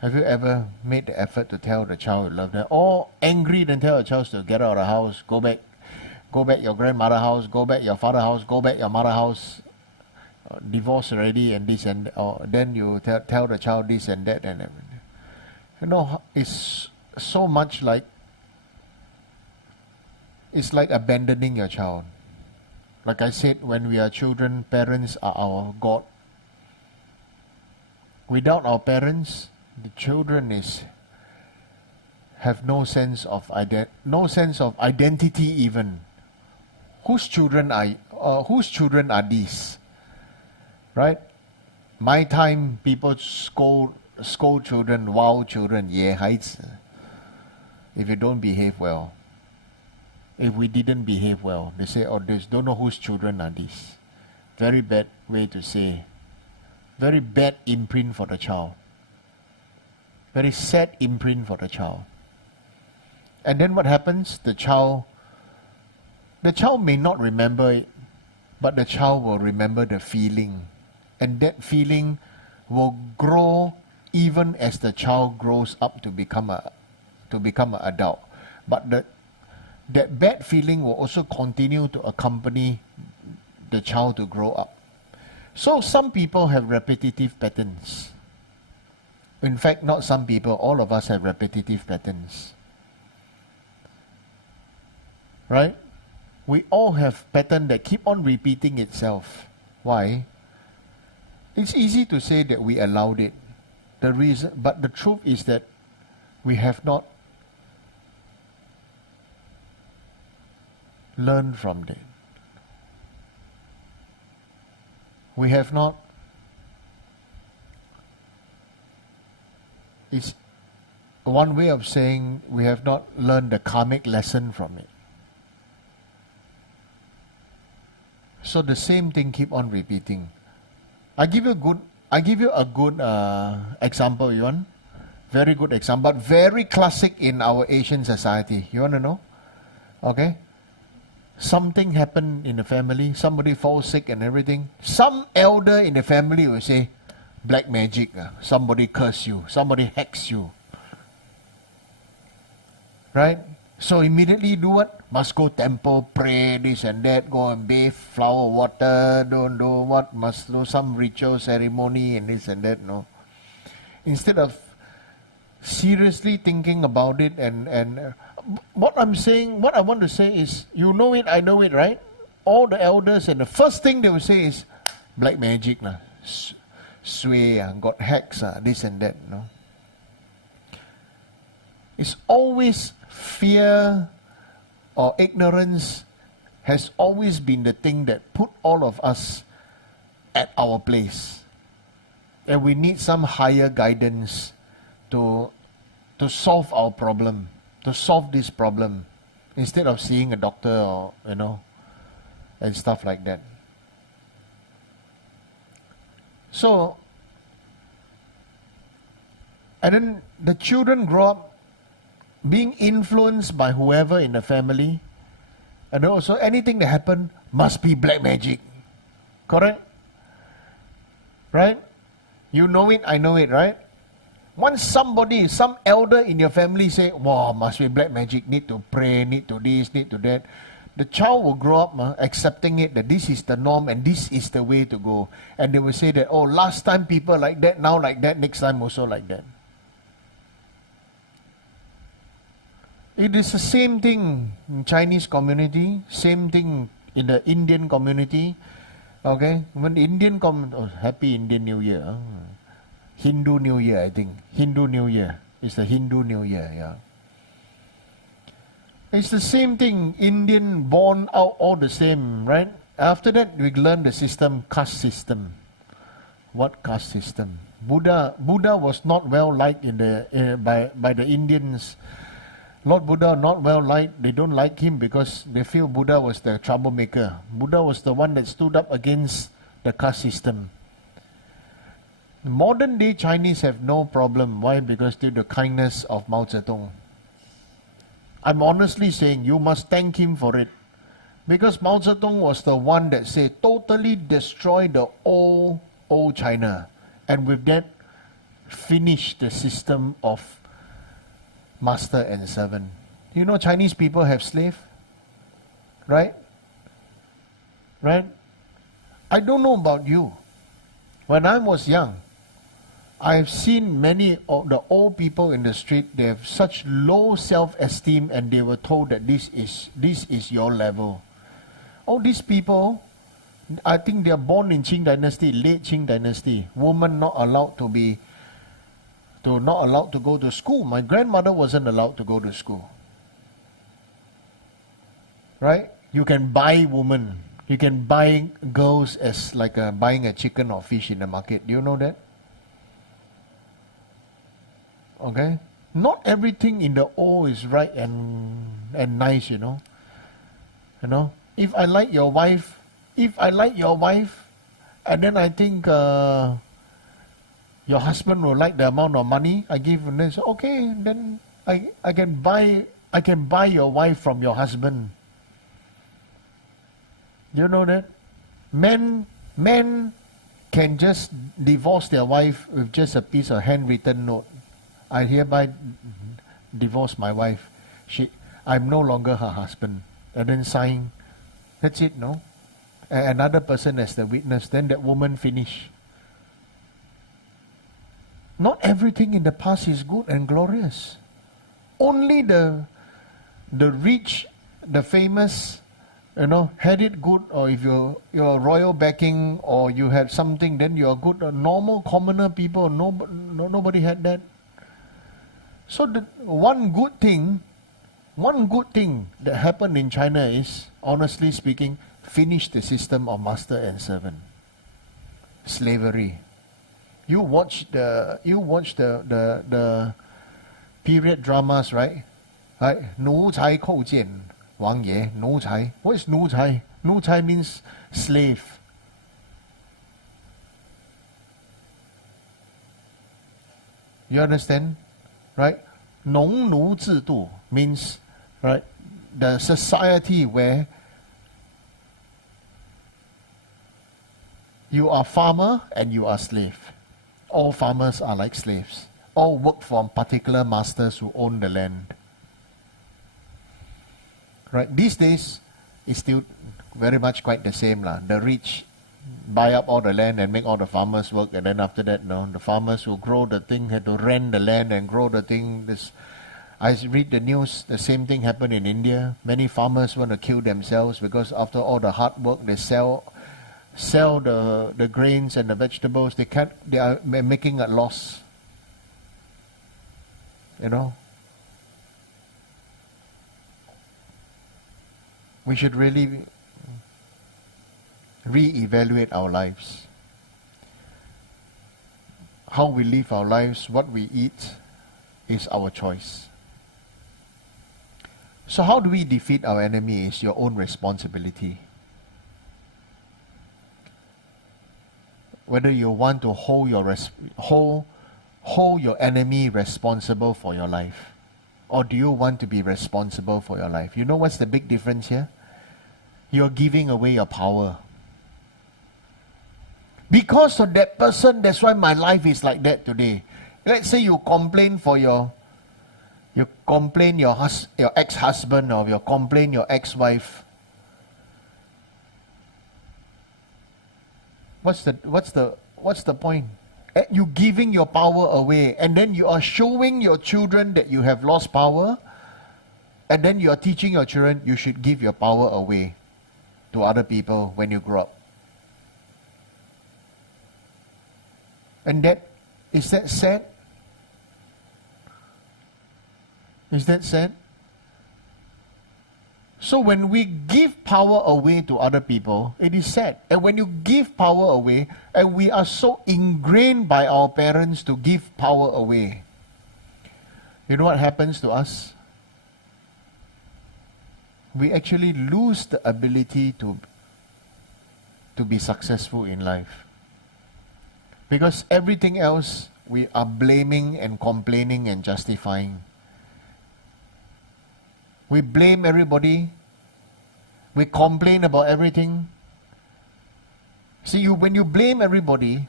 Have you ever made the effort to tell the child you love them? Or angry then tell the child to get out of the house, go back your grandmother house, go back your father house, go back your mother house, divorced already and this and then you tell the child this and that and everything. It's so much like, it's like abandoning your child. Like I said, when we are children, parents are our God. Without our parents, the children have no sense of identity even. Whose children are these? Right? My time, people scold children, wow children, 野孩子, if you don't behave well. If we didn't behave well, they say, don't know whose children are these. Very bad way to say. Very bad imprint for the child. very sad imprint for the child. And then what happens? The child may not remember it, but the child will remember the feeling. And that feeling will grow even as the child grows up to become an adult. But that bad feeling will also continue to accompany the child to grow up. So some people have repetitive patterns. In fact, not some people, all of us have repetitive patterns. Right? We all have patterns that keep on repeating itself. Why? It's easy to say that we allowed it. But the truth is that we have not learned from that. We have not. It's one way of saying we have not learned the karmic lesson from it. So the same thing keep on repeating. I give you a good example, you want? Very good example, but very classic in our Asian society. You want to know? Okay? Something happened in the family, somebody falls sick and everything. Some elder in the family will say, black magic, somebody curse you, somebody hacks you. Right? So immediately do what? Must go temple, pray, this and that, go and bathe, flower, water, don't do what, must do some ritual ceremony and this and that, no. Instead of seriously thinking about it and what I want to say is, you know it, I know it, right? All the elders, and the first thing they will say is, black magic, sway, got hacks, this and that, no. It's always fear or ignorance has always been the thing that put all of us at our place. And we need some higher guidance to solve our problem, to solve this problem, instead of seeing a doctor or, and stuff like that. So, and then the children grow up being influenced by whoever in the family, and also anything that happened must be black magic. Correct? Right? You know it, I know it, right? Once some elder in your family say, wow, must be black magic, need to pray, need to this, need to that, the child will grow up accepting it, that this is the norm and this is the way to go. And they will say that, oh, last time people like that, now like that, next time also like that. It is the same thing in Chinese community, same thing in the Indian community. Okay, when Indian Happy Indian New Year, Hindu New Year, I think. Hindu New Year. It's the Hindu New Year, yeah. It's the same thing, Indian born out all the same, right? After that, we learn the system, caste system. What caste system? Buddha was not well liked by the Indians. Lord Buddha not well liked. They don't like him because they feel Buddha was the troublemaker. Buddha was the one that stood up against the caste system. Modern day Chinese have no problem. Why? Because due to the kindness of Mao Zedong. I'm honestly saying you must thank him for it. Because Mao Zedong was the one that said totally destroy the old China. And with that, finish the system of master and servant. You know Chinese people have slave? Right? Right? I don't know about you. When I was young, I've seen many of the old people in the street, they have such low self-esteem and they were told that this is your level. All these people, I think they are born in Qing Dynasty, late Qing Dynasty. Women not allowed to go to school. My grandmother wasn't allowed to go to school. Right? You can buy women. You can buy girls as like buying a chicken or fish in the market. Do you know that? Okay? Not everything in the old is right and nice, you know. You know? If I like your wife, and then I think Your husband will like the amount of money I give, and then say, okay, then I can buy your wife from your husband. Do you know that? Men can just divorce their wife with just a piece of handwritten note. I hereby divorce my wife. I'm no longer her husband. And then sign. That's it, no? Another person as the witness. Then that woman finish. Not everything in the past is good and glorious. Only the rich, the famous, had it good, or if you're royal backing, or you had something, then you're good. Normal commoner people, nobody had that. So the one good thing that happened in China is, honestly speaking, finish the system of master and servant, slavery. You watch the period dramas, right? Right? 奴才寇贱, Wang Ye, 奴才. What is 奴才? 奴才 means slave. You understand? Right? 农奴制度 means, right, the society where you are farmer and you are slave. All farmers are like slaves. All work for particular masters who own the land. Right? These days, it's still very much quite the same. The rich buy up all the land and make all the farmers work, and then after that, the farmers who grow the thing had to rent the land and grow the thing. I read the news, the same thing happened in India. Many farmers want to kill themselves because after all the hard work, they sell the grains and the vegetables. They are making a loss. We should really re-evaluate our lives. How we live our lives, what we eat, is our choice. So how do we defeat our enemy is your own responsibility. Whether you want to hold your enemy responsible for your life, or do you want to be responsible for your life? You know what's the big difference here? You're giving away your power. Because of that person, that's why my life is like that today. Let's say you complain your ex-husband, or you complain your ex-wife. What's the point? You giving your power away, and then you are showing your children that you have lost power, and then you are teaching your children you should give your power away to other people when you grow up. And is that sad? Is that sad? So when we give power away to other people, it is sad. And when you give power away, and we are so ingrained by our parents to give power away, you know what happens to us? We actually lose the ability to be successful in life. Because everything else, we are blaming and complaining and justifying. We blame everybody. We complain about everything. See, when you blame everybody,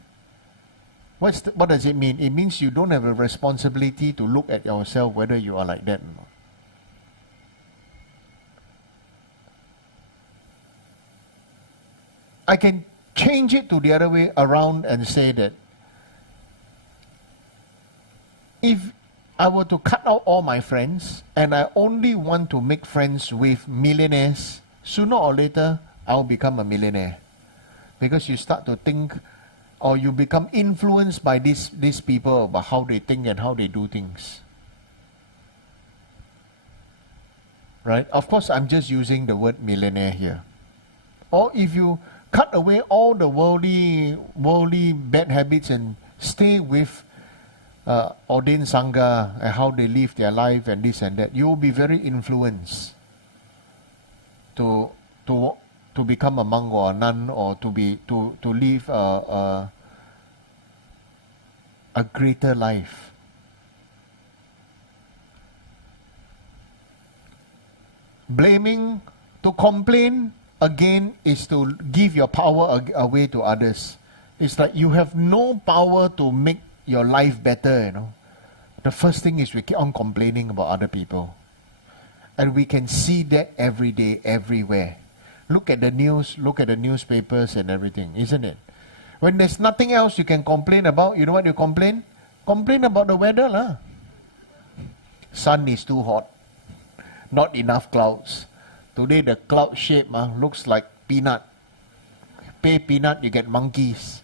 what does it mean? It means you don't have a responsibility to look at yourself whether you are like that or not. I can change it to the other way around and say that if I were to cut out all my friends and I only want to make friends with millionaires, sooner or later I'll become a millionaire. Because you start to think, or you become influenced by these people about how they think and how they do things. Right? Of course, I'm just using the word millionaire here. Or if you cut away all the worldly bad habits and stay with ordained Sangha and how they live their life and this and that, you will be very influenced to become a monk or a nun, or to live a a greater life. Blaming, to complain again is to give your power away to others. It's like you have no power to make your life better, you know. The first thing is we keep on complaining about other people. And we can see that every day, everywhere. Look at the news, look at the newspapers and everything, isn't it? When there's nothing else you can complain about, you know what you complain? Complain about the weather, lah. Sun is too hot. Not enough clouds. Today the cloud shape looks like peanut. Pay peanut, you get monkeys.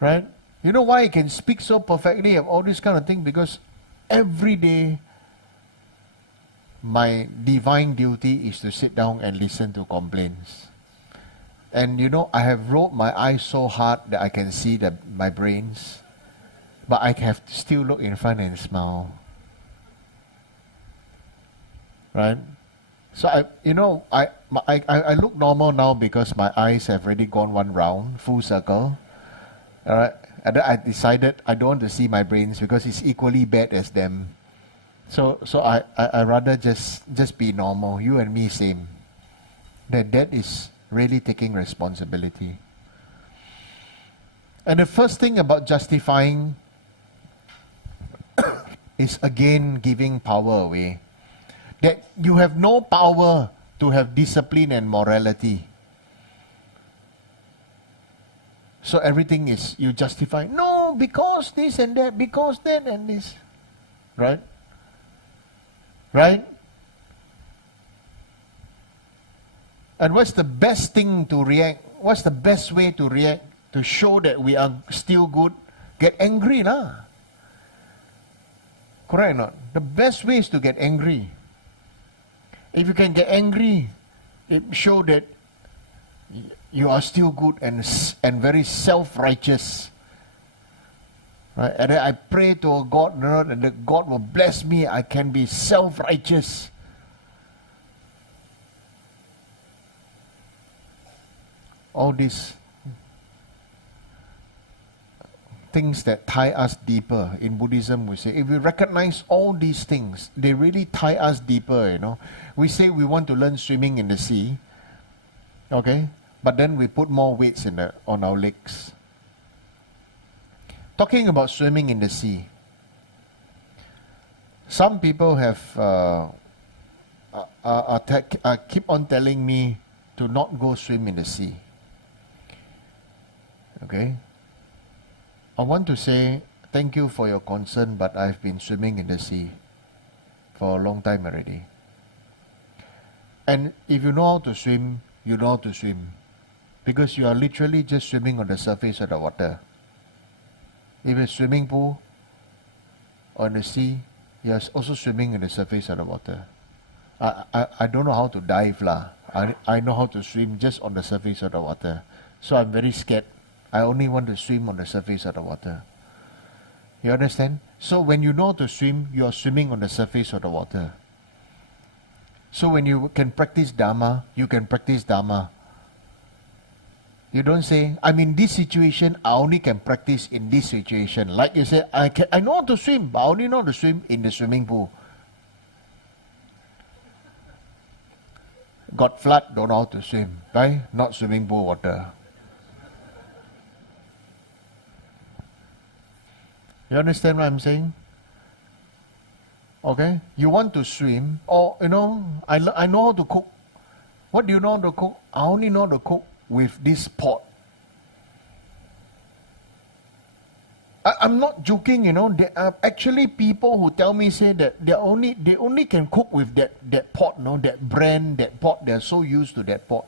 Right? You know why I can speak so perfectly of all this kind of thing? Because every day my divine duty is to sit down and listen to complaints. And you know, I have rolled my eyes so hard that I can see my brains. But I have to still look in front and smile. Right? So I look normal now because my eyes have already gone one round, full circle. Alright? And then I decided I don't want to see my brains because it's equally bad as them. So I rather just be normal. You and me same. That is really taking responsibility. And the first thing about justifying is again giving power away. That you have no power to have discipline and morality. So everything is, you justify, no, because this and that, because that and this. Right? Right? And what's the best thing to react? What's the best way to react to show that we are still good? Get angry, lah. Correct or not? The best way is to get angry. If you can get angry, it shows that you are still good and very self-righteous. Right? And then I pray to a God, and that God will bless me. I can be self-righteous. All these things that tie us deeper. In Buddhism, we say, if we recognize all these things, they really tie us deeper, you know. We say we want to learn swimming in the sea, okay? But then we put more weights on our legs. Talking about swimming in the sea, some people have keep on telling me to not go swim in the sea. Okay? I want to say thank you for your concern, but I've been swimming in the sea for a long time already. And if you know how to swim, you know how to swim. Because you are literally just swimming on the surface of the water. If it's a swimming pool or in the sea, you're also swimming in the surface of the water. I don't know how to dive lah. I know how to swim just on the surface of the water. So I'm very scared. I only want to swim on the surface of the water. You understand? So when you know how to swim, you are swimming on the surface of the water. So when you can practice Dharma, you can practice Dharma. You don't say, I'm in this situation, I only can practice in this situation. Like you say, I know how to swim, but I only know how to swim in the swimming pool. Got flood, don't know how to swim, right? Not swimming pool water. You understand what I'm saying? Okay? You want to swim, or, you know, I know how to cook. What do you know how to cook? I only know how to cook with this pot. I'm not joking, you know. There are actually people who tell me, say that they only can cook with that pot, you know, that brand, that pot. They're so used to that pot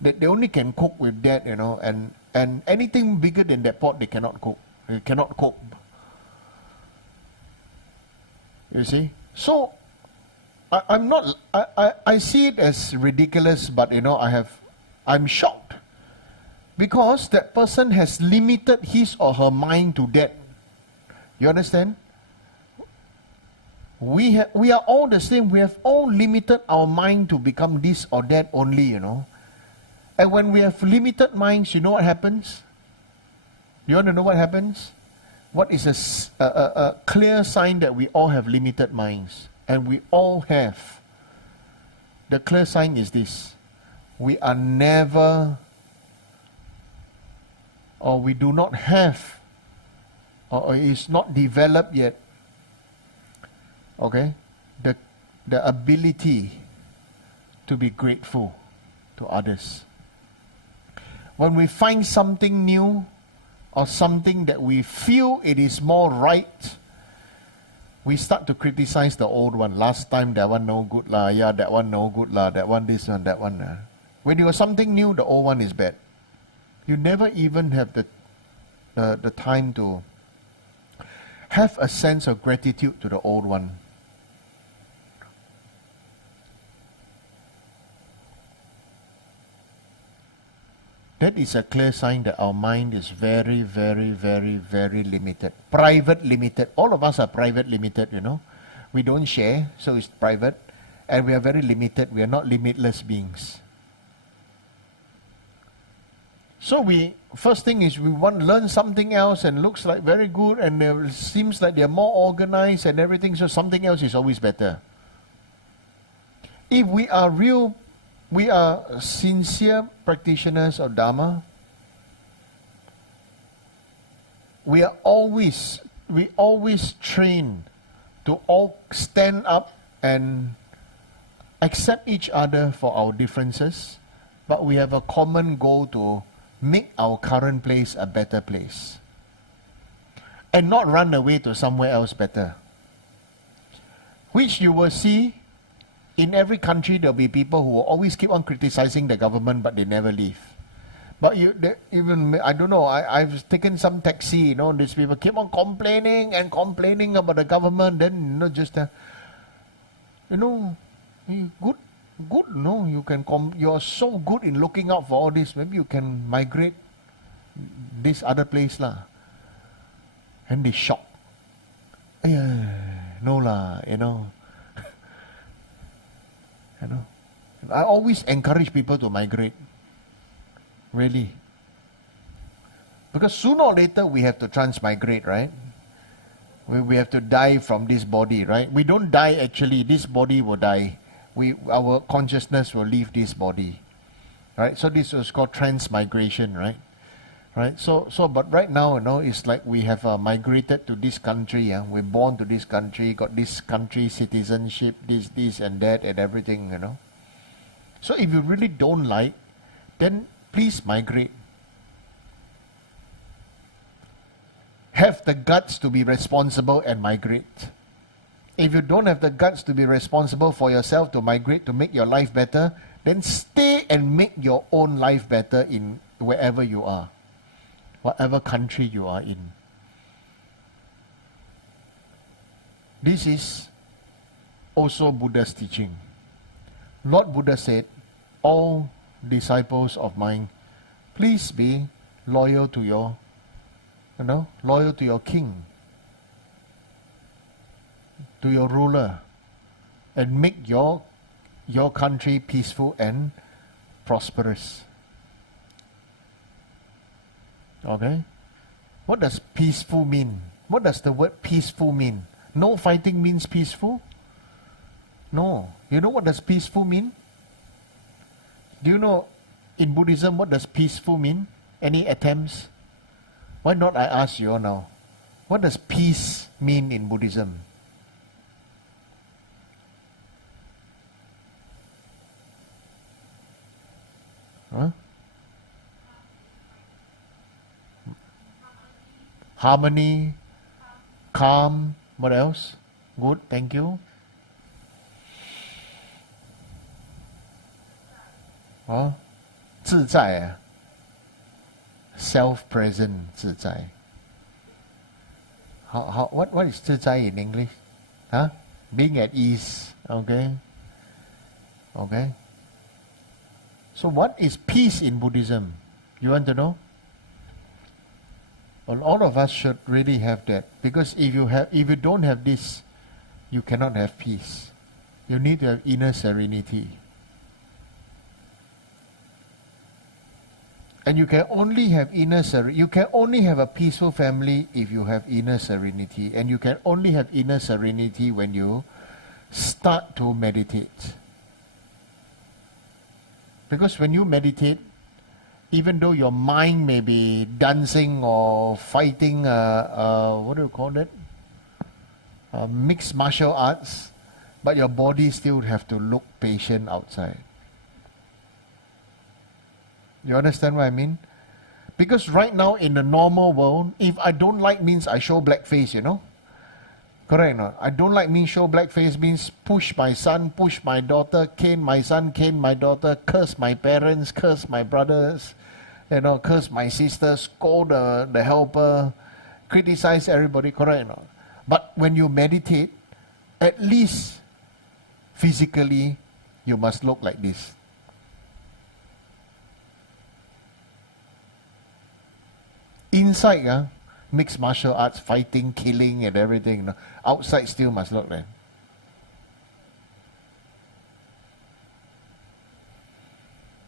that they only can cook with that, you know, and anything bigger than that pot they cannot cook. They cannot cook. You see? So I see it as ridiculous, but you know, I'm shocked because that person has limited his or her mind to that. You understand? We are all the same. We have all limited our mind to become this or that only, you know. And when we have limited minds, you know what happens? You want to know what happens? What is a clear sign that we all have limited minds? And we all have. The clear sign is this. We are never, or we do not have, or is not developed yet, okay, the ability to be grateful to others. When we find something new, or something that we feel it is more right, we start to criticize the old one. Last time that one no good lah, yeah, that one no good lah, that one this one, that one. When you have something new, the old one is bad. You never even have the time to have a sense of gratitude to the old one. That is a clear sign that our mind is very, very, very, very limited. Private limited. All of us are private limited, you know. We don't share, so it's private. And we are very limited. We are not limitless beings. So first thing is we want to learn something else and looks like very good and it seems like they're more organized and everything, so something else is always better. If we are sincere practitioners of Dharma, we always train to all stand up and accept each other for our differences, but we have a common goal to make our current place a better place and not run away to somewhere else better. Which you will see in every country, there will be people who will always keep on criticizing the government, but they never leave. But I don't know, I've taken some taxi, you know, these people keep on complaining and complaining about the government, then, you know, good, no, you're so good in looking out for all this, maybe you can migrate this other place lah. And they shock. No lah, you know. You know, I always encourage people to migrate. Really. Because sooner or later we have to transmigrate, right? We have to die from this body, right? We don't die actually, this body will die. Our consciousness will leave this body. Right? So this is called transmigration, right? Right? So but right now, you know, it's like we have migrated to this country. We're born to this country, got this country citizenship, this and that and everything, you know. So if you really don't like, then please migrate. Have the guts to be responsible and migrate. If you don't have the guts to be responsible for yourself to migrate, to make your life better, then stay and make your own life better in wherever you are. Whatever country you are in. This is also Buddha's teaching. Lord Buddha said, all disciples of mine, please be loyal to your, loyal to your king, to your ruler, and make your country peaceful and prosperous. Okay? What does peaceful mean? What does the word peaceful mean? No fighting means peaceful? No. You know what does peaceful mean? Do you know in Buddhism what does peaceful mean? Any attempts? Why not I ask you all now? What does peace mean in Buddhism? Huh? Harmony, calm, what else? Good, thank you. Oh, 自在 self-present 自在. What is 自在 in English? Huh? Being at ease. Okay. Okay. So what is peace in Buddhism? You want to know? Well, all of us should really have that, because if you don't have this, you cannot have peace. You need to have inner serenity. And you can only have you can only have a peaceful family if you have inner serenity. And you can only have inner serenity when you start to meditate. Because when you meditate, even though your mind may be dancing or fighting, what do you call it? Mixed martial arts, but your body still have to look patient outside. You understand what I mean? Because right now in the normal world, if I don't like means I show black face, you know? Correct or not? I don't like means show black face means push my son, push my daughter, cane my son, cane my daughter, curse my parents, curse my brothers, you know, curse my sisters, scold the helper, criticize everybody, correct or not? But when you meditate, at least physically, you must look like this. Inside, mixed martial arts, fighting, killing and everything. You know. Outside still must look like.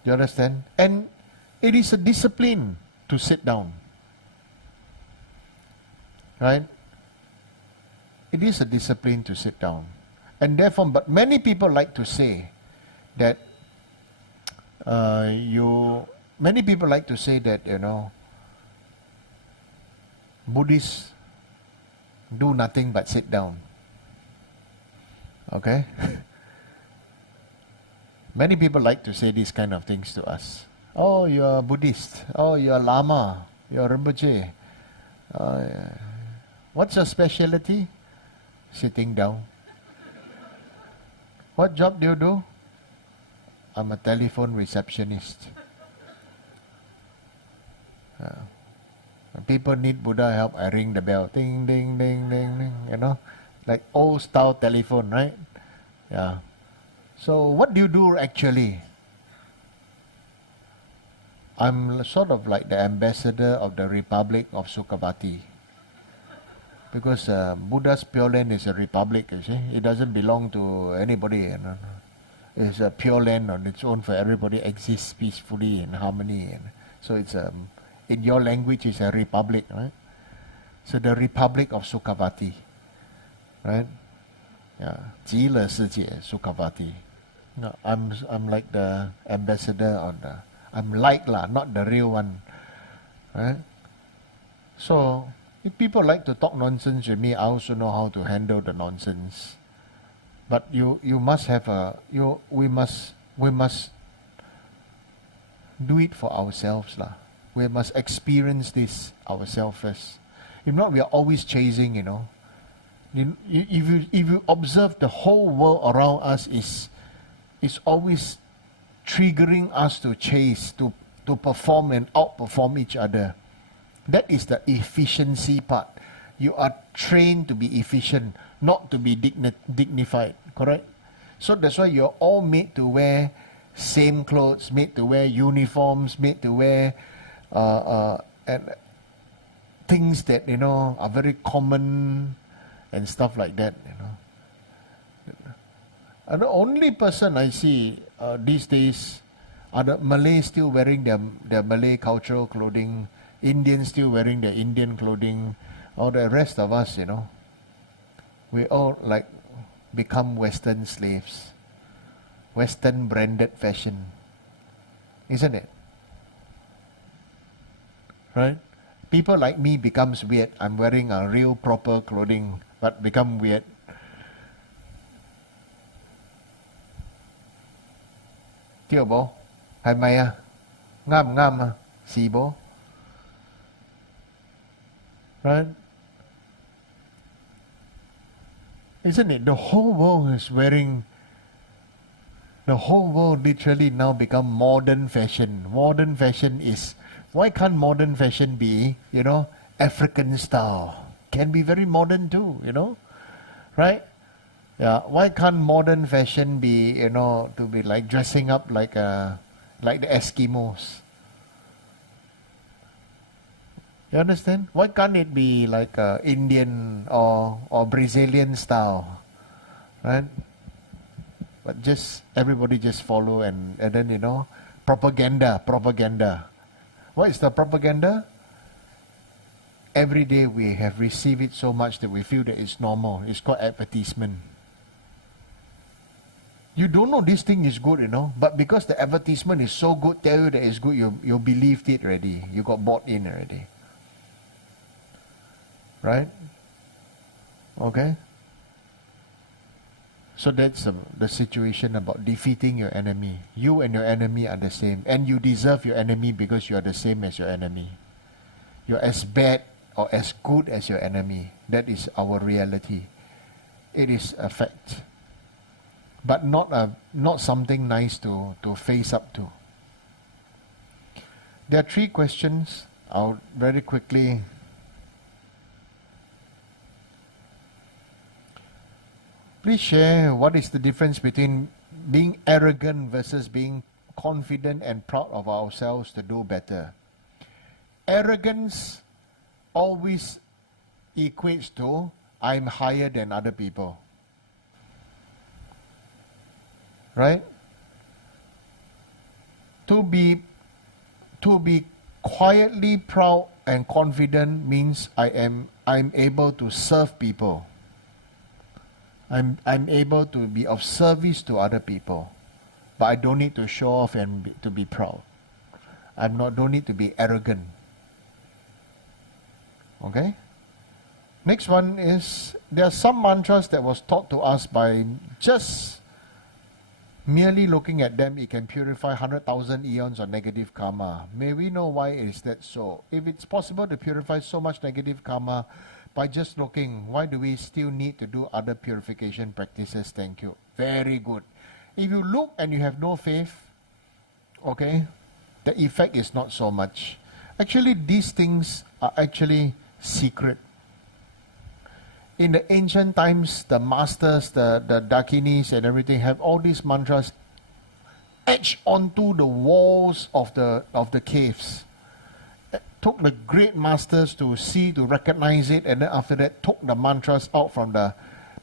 You understand? And it is a discipline to sit down. Right? It is a discipline to sit down. And therefore, but many people like to say that many people like to say that, you know, Buddhists do nothing but sit down. Okay? Many people like to say these kind of things to us. Oh, you're a Buddhist. Oh, you're a Lama. You're a Rinpoche. What's your specialty? Sitting down. What job do you do? I'm a telephone receptionist. When people need Buddha help, I ring the bell. Ding, ding, ding, ding, ding. You know? Like old style telephone, right? Yeah. So what do you do actually? I'm sort of like the ambassador of the Republic of Sukhavati. Because Buddha's Pure Land is a republic, you see. It doesn't belong to anybody. You know. It's a pure land on its own for everybody exists peacefully in harmony. And so it's in your language it's a republic, right? So the Republic of Sukhavati, right? Yeah, 极乐世界 Sukhavati. No, I'm like the ambassador on the. I'm like lah, not the real one, right? So if people like to talk nonsense with me, I also know how to handle the nonsense. But you must have we must do it for ourselves lah. We must experience this ourselves first. If not, we are always chasing, you know. If you observe, the whole world around us is always triggering us to chase, to perform and outperform each other. That is the efficiency part. You are trained to be efficient, not to be dignified, correct? So that's why you're all made to wear same clothes, made to wear uniforms, made to wear and things that, you know, are very common and stuff like that, you know. And the only person I see these days are the Malays still wearing their Malay cultural clothing, Indians still wearing their Indian clothing, all the rest of us, you know, we all like become Western slaves, Western branded fashion, isn't it? Right? People like me becomes weird. I'm wearing a real proper clothing, but become weird. Tiêu bố, hay mày à? Ngam ngam à? Xì bố. Right? Isn't it? The whole world is wearing, the whole world literally now become modern fashion. Modern fashion is, why can't modern fashion be, you know, African style? Can be very modern too, you know, right? Yeah. Why can't modern fashion be, you know, to be like dressing up like the Eskimos? You understand? Why can't it be like Indian or Brazilian style, right? But just everybody just follow and then, you know, propaganda. What is the propaganda? Every day we have received it so much that we feel that it's normal. It's called advertisement. You don't know this thing is good, but because the advertisement is so good, tell you that it's good, you believed it already. You got bought in already. Right? Okay? So that's the situation about defeating your enemy. You and your enemy are the same. And you deserve your enemy because you are the same as your enemy. You're as bad or as good as your enemy. That is our reality. It is a fact. But not something nice to face up to. There are 3 questions. I'll very quickly. Please share what is the difference between being arrogant versus being confident and proud of ourselves to do better. Arrogance always equates to I'm higher than other people. Right? To be quietly proud and confident means I'm able to serve people. I'm able to be of service to other people, but I don't need to show off and to be proud. Don't need to be arrogant. Okay? Next one is, there are some mantras that was taught to us by just merely looking at them, it can purify 100,000 eons of negative karma. May we know why is that so? If it's possible to purify so much negative karma by just looking, why do we still need to do other purification practices? Thank you. Very good. If you look and you have no faith, okay, the effect is not so much. Actually, these things are actually secret. In the ancient times, the masters, the Dakinis and everything have all these mantras etched onto the walls of the caves. It took the great masters to see, to recognize it, and then after that took the mantras out from the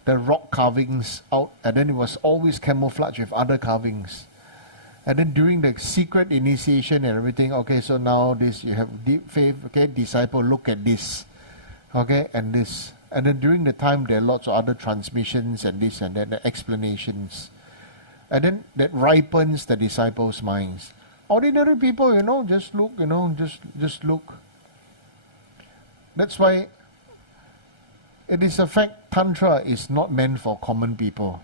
rock carvings out, and then it was always camouflaged with other carvings. And then during the secret initiation and everything, okay, so now this, you have deep faith, okay, disciple, look at this, okay, and this. And then during the time, there are lots of other transmissions and this and that, the explanations. And then that ripens the disciples' minds. Ordinary people, just look, just look. That's why it is a fact, Tantra is not meant for common people.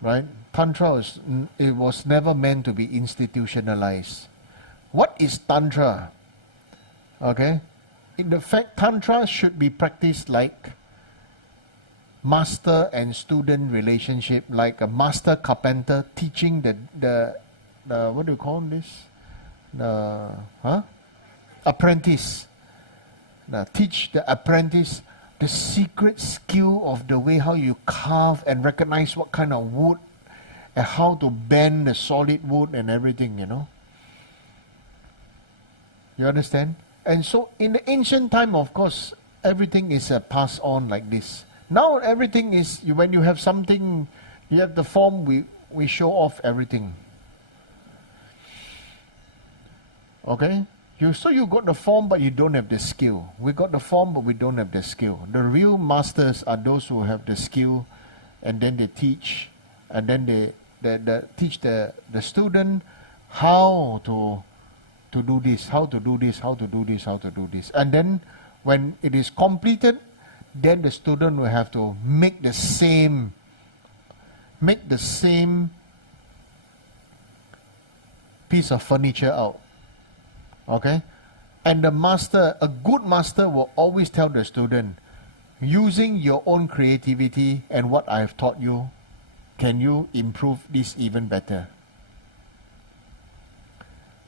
Right? Tantra it was never meant to be institutionalized. What is Tantra? Okay? In the fact, Tantra should be practiced like master and student relationship, like a master carpenter teaching the what do you call this? Apprentice. Teach the apprentice the secret skill of the way how you carve and recognize what kind of wood and how to bend the solid wood and everything, You understand? And so in the ancient time, of course, everything is passed on like this. Now everything is, when you have something, you have the form, we show off everything. Okay? So you got the form, but you don't have the skill. We got the form, but we don't have the skill. The real masters are those who have the skill, and then they teach, and then they teach the student how to do this, how to do this, how to do this, how to do this. And then when it is completed, then the student will have to make the same piece of furniture out. Okay? And the master, a good master will always tell the student, using your own creativity and what I have taught you, can you improve this even better?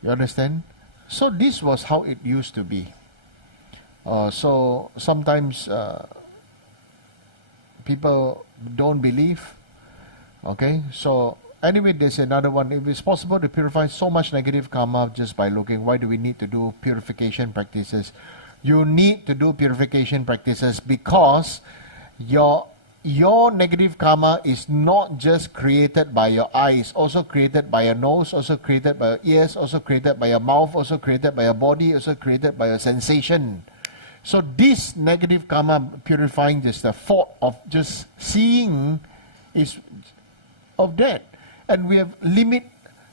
You understand? So this was how it used to be. So sometimes people don't believe. Okay, so anyway, there's another one. If it's possible to purify so much negative karma just by looking, why do we need to do purification practices? You need to do purification practices because your negative karma is not just created by your eyes, also created by your nose, also created by your ears, also created by your mouth, also created by your body, also created by your sensation. So this negative karma purifying, just the thought of just seeing is of that. And we have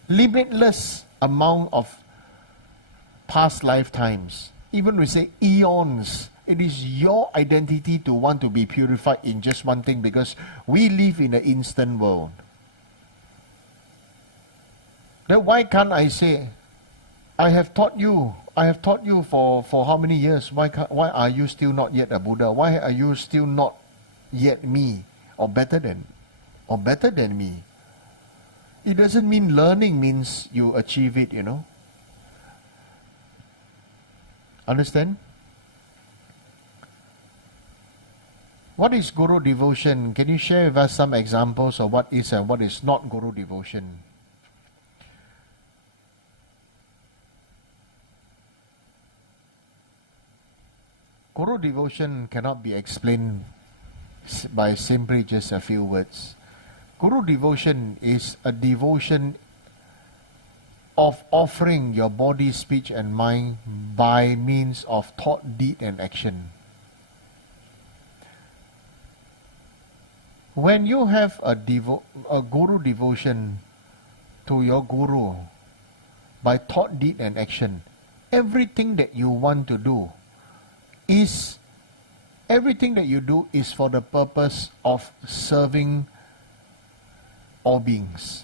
limitless amount of past lifetimes. Even we say eons. It is your identity to want to be purified in just one thing, because we live in an instant world. Then why can't I say, I have taught you for how many years? Why are you still not yet a Buddha? Why are you still not yet me, or better than me? It doesn't mean learning means you achieve it, Understand? What is Guru devotion? Can you share with us some examples of what is and what is not Guru devotion? Guru devotion cannot be explained by simply just a few words. Guru devotion is a devotion of offering your body, speech and mind by means of thought, deed and action. When you have a Guru devotion to your Guru by thought, deed and action, everything that you want to do is for the purpose of serving all beings.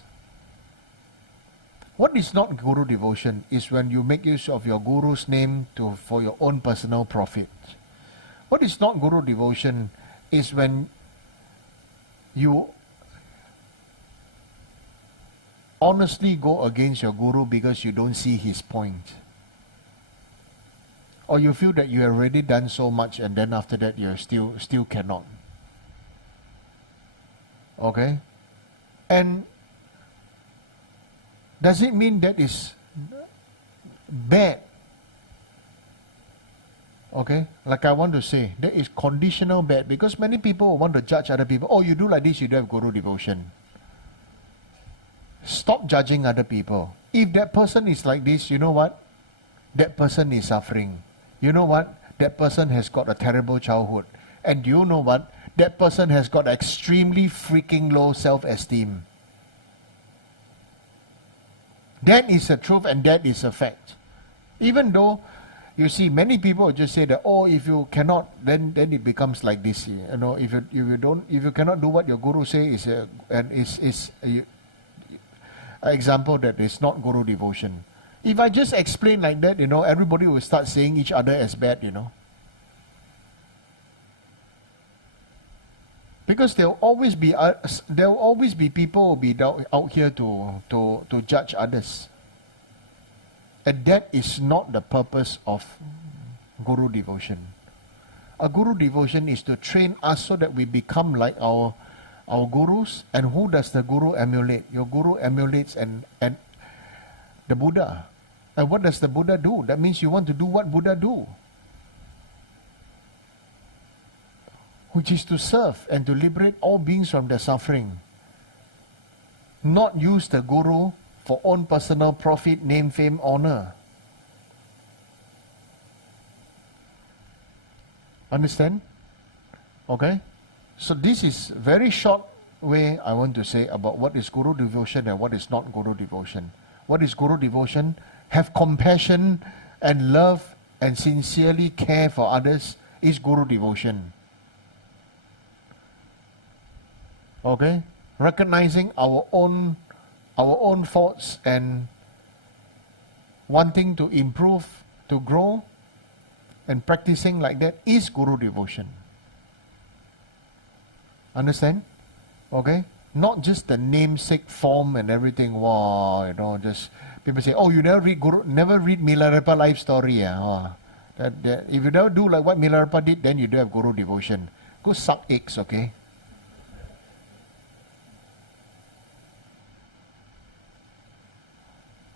What is not Guru devotion is when you make use of your Guru's name for your own personal profit. What is not Guru devotion is when you honestly go against your Guru because you don't see his point. Or you feel that you have already done so much and then after that you still cannot. Okay? And does it mean that is bad? Okay? Like I want to say, that is conditional bad, because many people want to judge other people. Oh, you do like this, you don't have Guru devotion. Stop judging other people. If that person is like this, you know what? That person is suffering. You know what? That person has got a terrible childhood. And you know what? That person has got extremely freaking low self-esteem. That is the truth and that is a fact. Even though, you see, many people just say that, oh, if you cannot, then it becomes like this. If you cannot do what your Guru says, is an example that is not Guru devotion. If I just explain like that, everybody will start saying each other as bad, Because there will always be people who will be out here to judge others. And that is not the purpose of Guru devotion. A Guru devotion is to train us so that we become like our Gurus. And who does the Guru emulate? Your Guru emulates and the Buddha. And what does the Buddha do? That means you want to do what Buddha do, which is to serve and to liberate all beings from their suffering. Not use the Guru for own personal profit, name, fame, honor. Understand? Okay? So this is very short way I want to say about what is Guru devotion and what is not Guru devotion. What is Guru devotion? Have compassion and love and sincerely care for others is Guru devotion. Okay? Recognizing our own faults and wanting to improve, to grow, and practicing like that is Guru devotion. Understand? Okay? Not just the namesake form and everything. Wow, just people say, oh, you never read Milarepa life story. That if you never do like what Milarepa did, then you don't have Guru devotion. Go suck eggs, okay?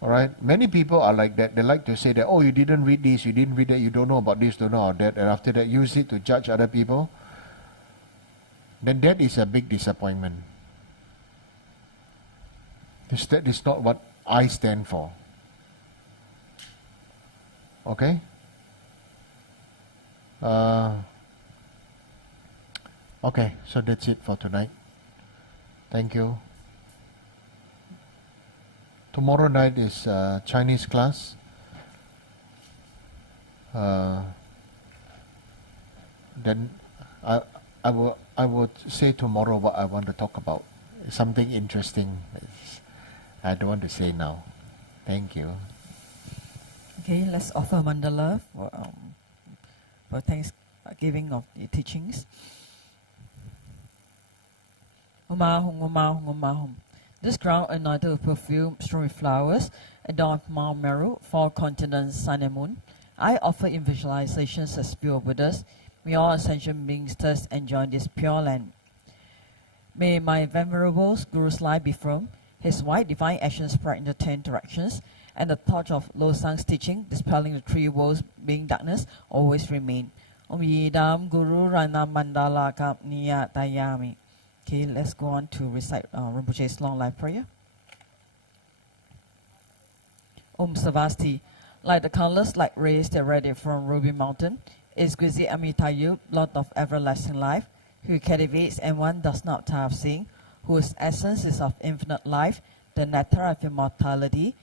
Alright, many people are like that. They like to say that, oh, you didn't read this, you didn't read that, you don't know about this, don't know about that, and after that use it to judge other people. then that is a big disappointment. That is not what I stand for. Okay? Okay, so that's it for tonight. Thank you. Tomorrow night is Chinese class. Then I would say tomorrow what I want to talk about. Something interesting. I don't want to say now. Thank you. Okay, let's offer Mandala for thanksgiving of the teachings. This ground anointed with perfume, strewn with flowers, adorned with Mount Meru, 4 continents, sun and moon. I offer in visualizations as pure Buddhas. May all ascension beings thus enjoy this pure land. May my venerable Guru's life be firm, his white divine actions spread in the 10 directions, and the torch of Losang's teaching, dispelling the 3 worlds being darkness, always remain. Om Yidam Guru Rana Mandala Kap Niya Tayami. Okay, let's go on to recite Rinpoche's long life prayer. Om Savasti, like the countless light rays that radiate from Ruby Mountain, exquisite Amitayu, Lord of everlasting life, who captivates and one does not tire of seeing, whose essence is of infinite life, the nectar of immortality.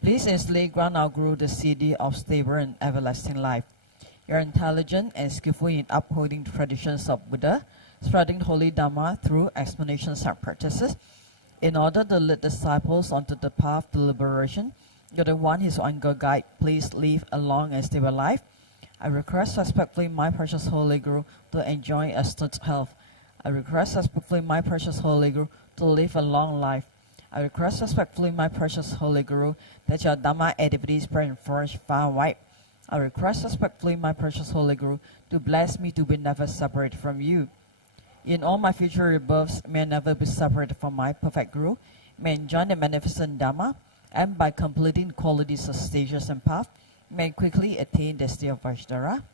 Please instantly grant our Guru the CD of stable and everlasting life. You are intelligent and skillful in upholding the traditions of Buddha, spreading holy Dharma through explanations and practices. In order to lead disciples onto the path to liberation, you're the one who's on your guide. Please live a long and stable life. I request respectfully my precious Holy Guru to enjoy astute health. I request respectfully my precious Holy Guru to live a long life. I request respectfully my precious Holy Guru that your Dhamma activities spread and flourish far and wide. I request respectfully my precious Holy Guru to bless me to be never separated from you. In all my future rebirths, may I never be separated from my perfect Guru. May I enjoy the magnificent Dhamma, and by completing the qualities of stages and path, may I quickly attain the state of Vaishnava.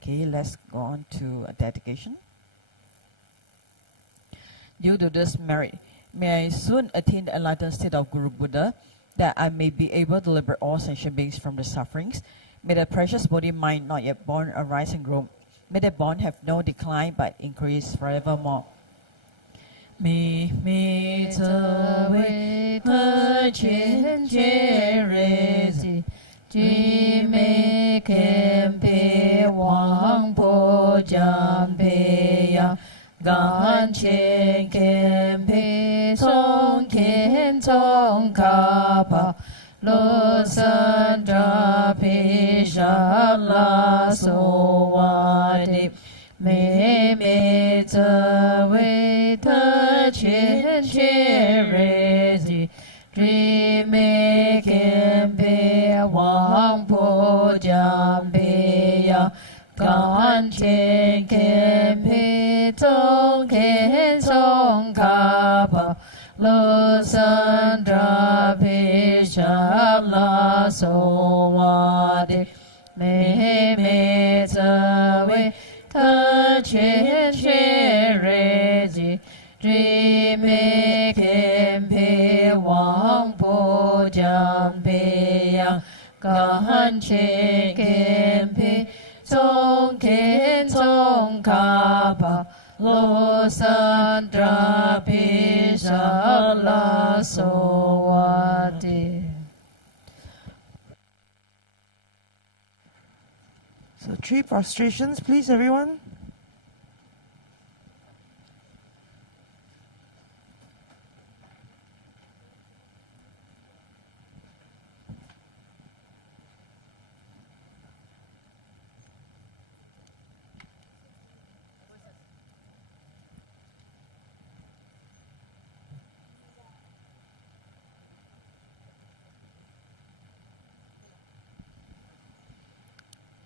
Okay, let's go on to a dedication. Due to this merit, may I soon attain the enlightened state of Guru Buddha, that I may be able to liberate all sentient beings from the sufferings. May the precious body mind not yet born arise and grow. May the bond have no decline but increase forevermore. Mi te wei te chin che re zi, ji me kem pe wang po jam pe ya, gan chen kem pe song ken song ka pa, lo san da pe sha la so wa de. Me te wei te chin che re zi, ji me kem pe wang po jam pe ya, gan chen kem pe tong ken song ka pa, lo san da pe sha la so wa de. Me te wei te chin che re zi, ji me kem pe wang po jam pe ya, gan chen kem pe tong ken tong ka pa, lo san da pe sha la so wa de. So 3 prostrations, please, everyone.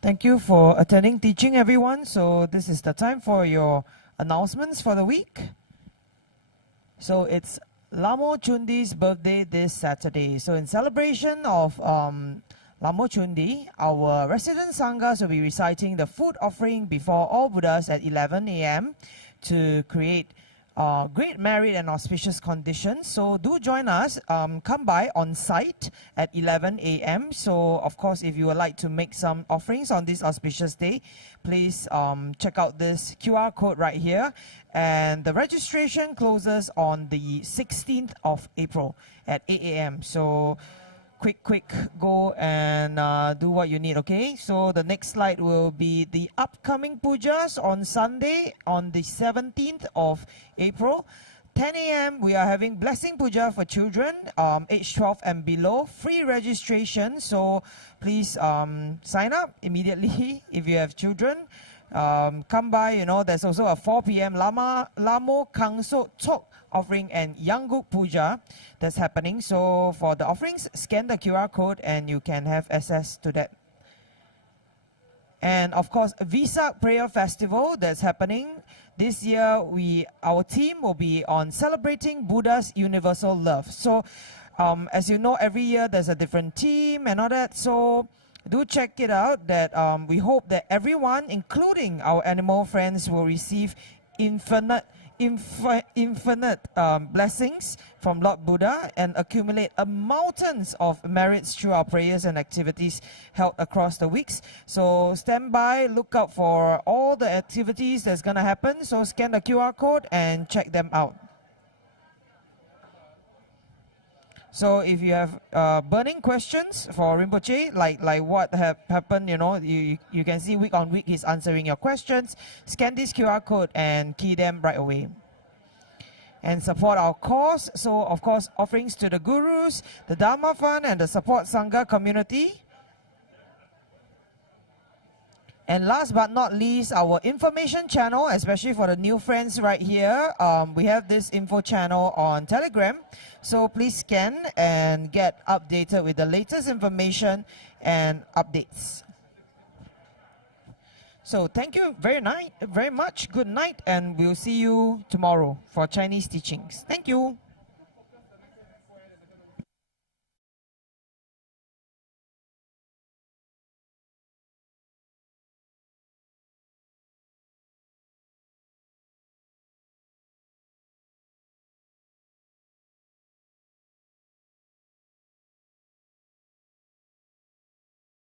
Thank you for attending teaching, everyone. So this is the time for your announcements for the week. So it's Lamo Chundi's birthday this Saturday. So in celebration of Lamo Chundi, our resident Sanghas will be reciting the food offering before all Buddhas at 11 a.m. to create great merit and auspicious conditions. So do join us. Come by on site at 11 a.m. So of course, if you would like to make some offerings on this auspicious day, please check out this QR code right here. And the registration closes on the 16th of April at 8 a.m. So quick go and do what you need, okay? So the next slide will be the upcoming pujas on Sunday on the 17th of April. 10 a.m. we are having blessing puja for children age 12 and below, free registration. So please sign up immediately if you have children. Come by, you know, there's also a 4 p.m. Lamo Kangso Tok offering and Yangguk Puja that's happening. So for the offerings, scan the QR code and you can have access to that. And of course, Vesak Prayer Festival that's happening. This year, our theme will be on celebrating Buddha's universal love. So as you know, every year there's a different theme and all that. So do check it out. That we hope that everyone, including our animal friends, will receive infinite blessings from Lord Buddha and accumulate mountains of merits through our prayers and activities held across the weeks. So stand by, look out for all the activities that's going to happen. So scan the QR code and check them out. So if you have burning questions for Rinpoche, like what have happened, you know, you can see week on week he's answering your questions. Scan this QR code and key them right away. And support our cause. So of course, offerings to the gurus, the Dharma Fund and the support Sangha community. And last but not least, our information channel, especially for the new friends right here. We have this info channel on Telegram. So please scan and get updated with the latest information and updates. So thank you very much. Good night, and we'll see you tomorrow for Chinese teachings. Thank you.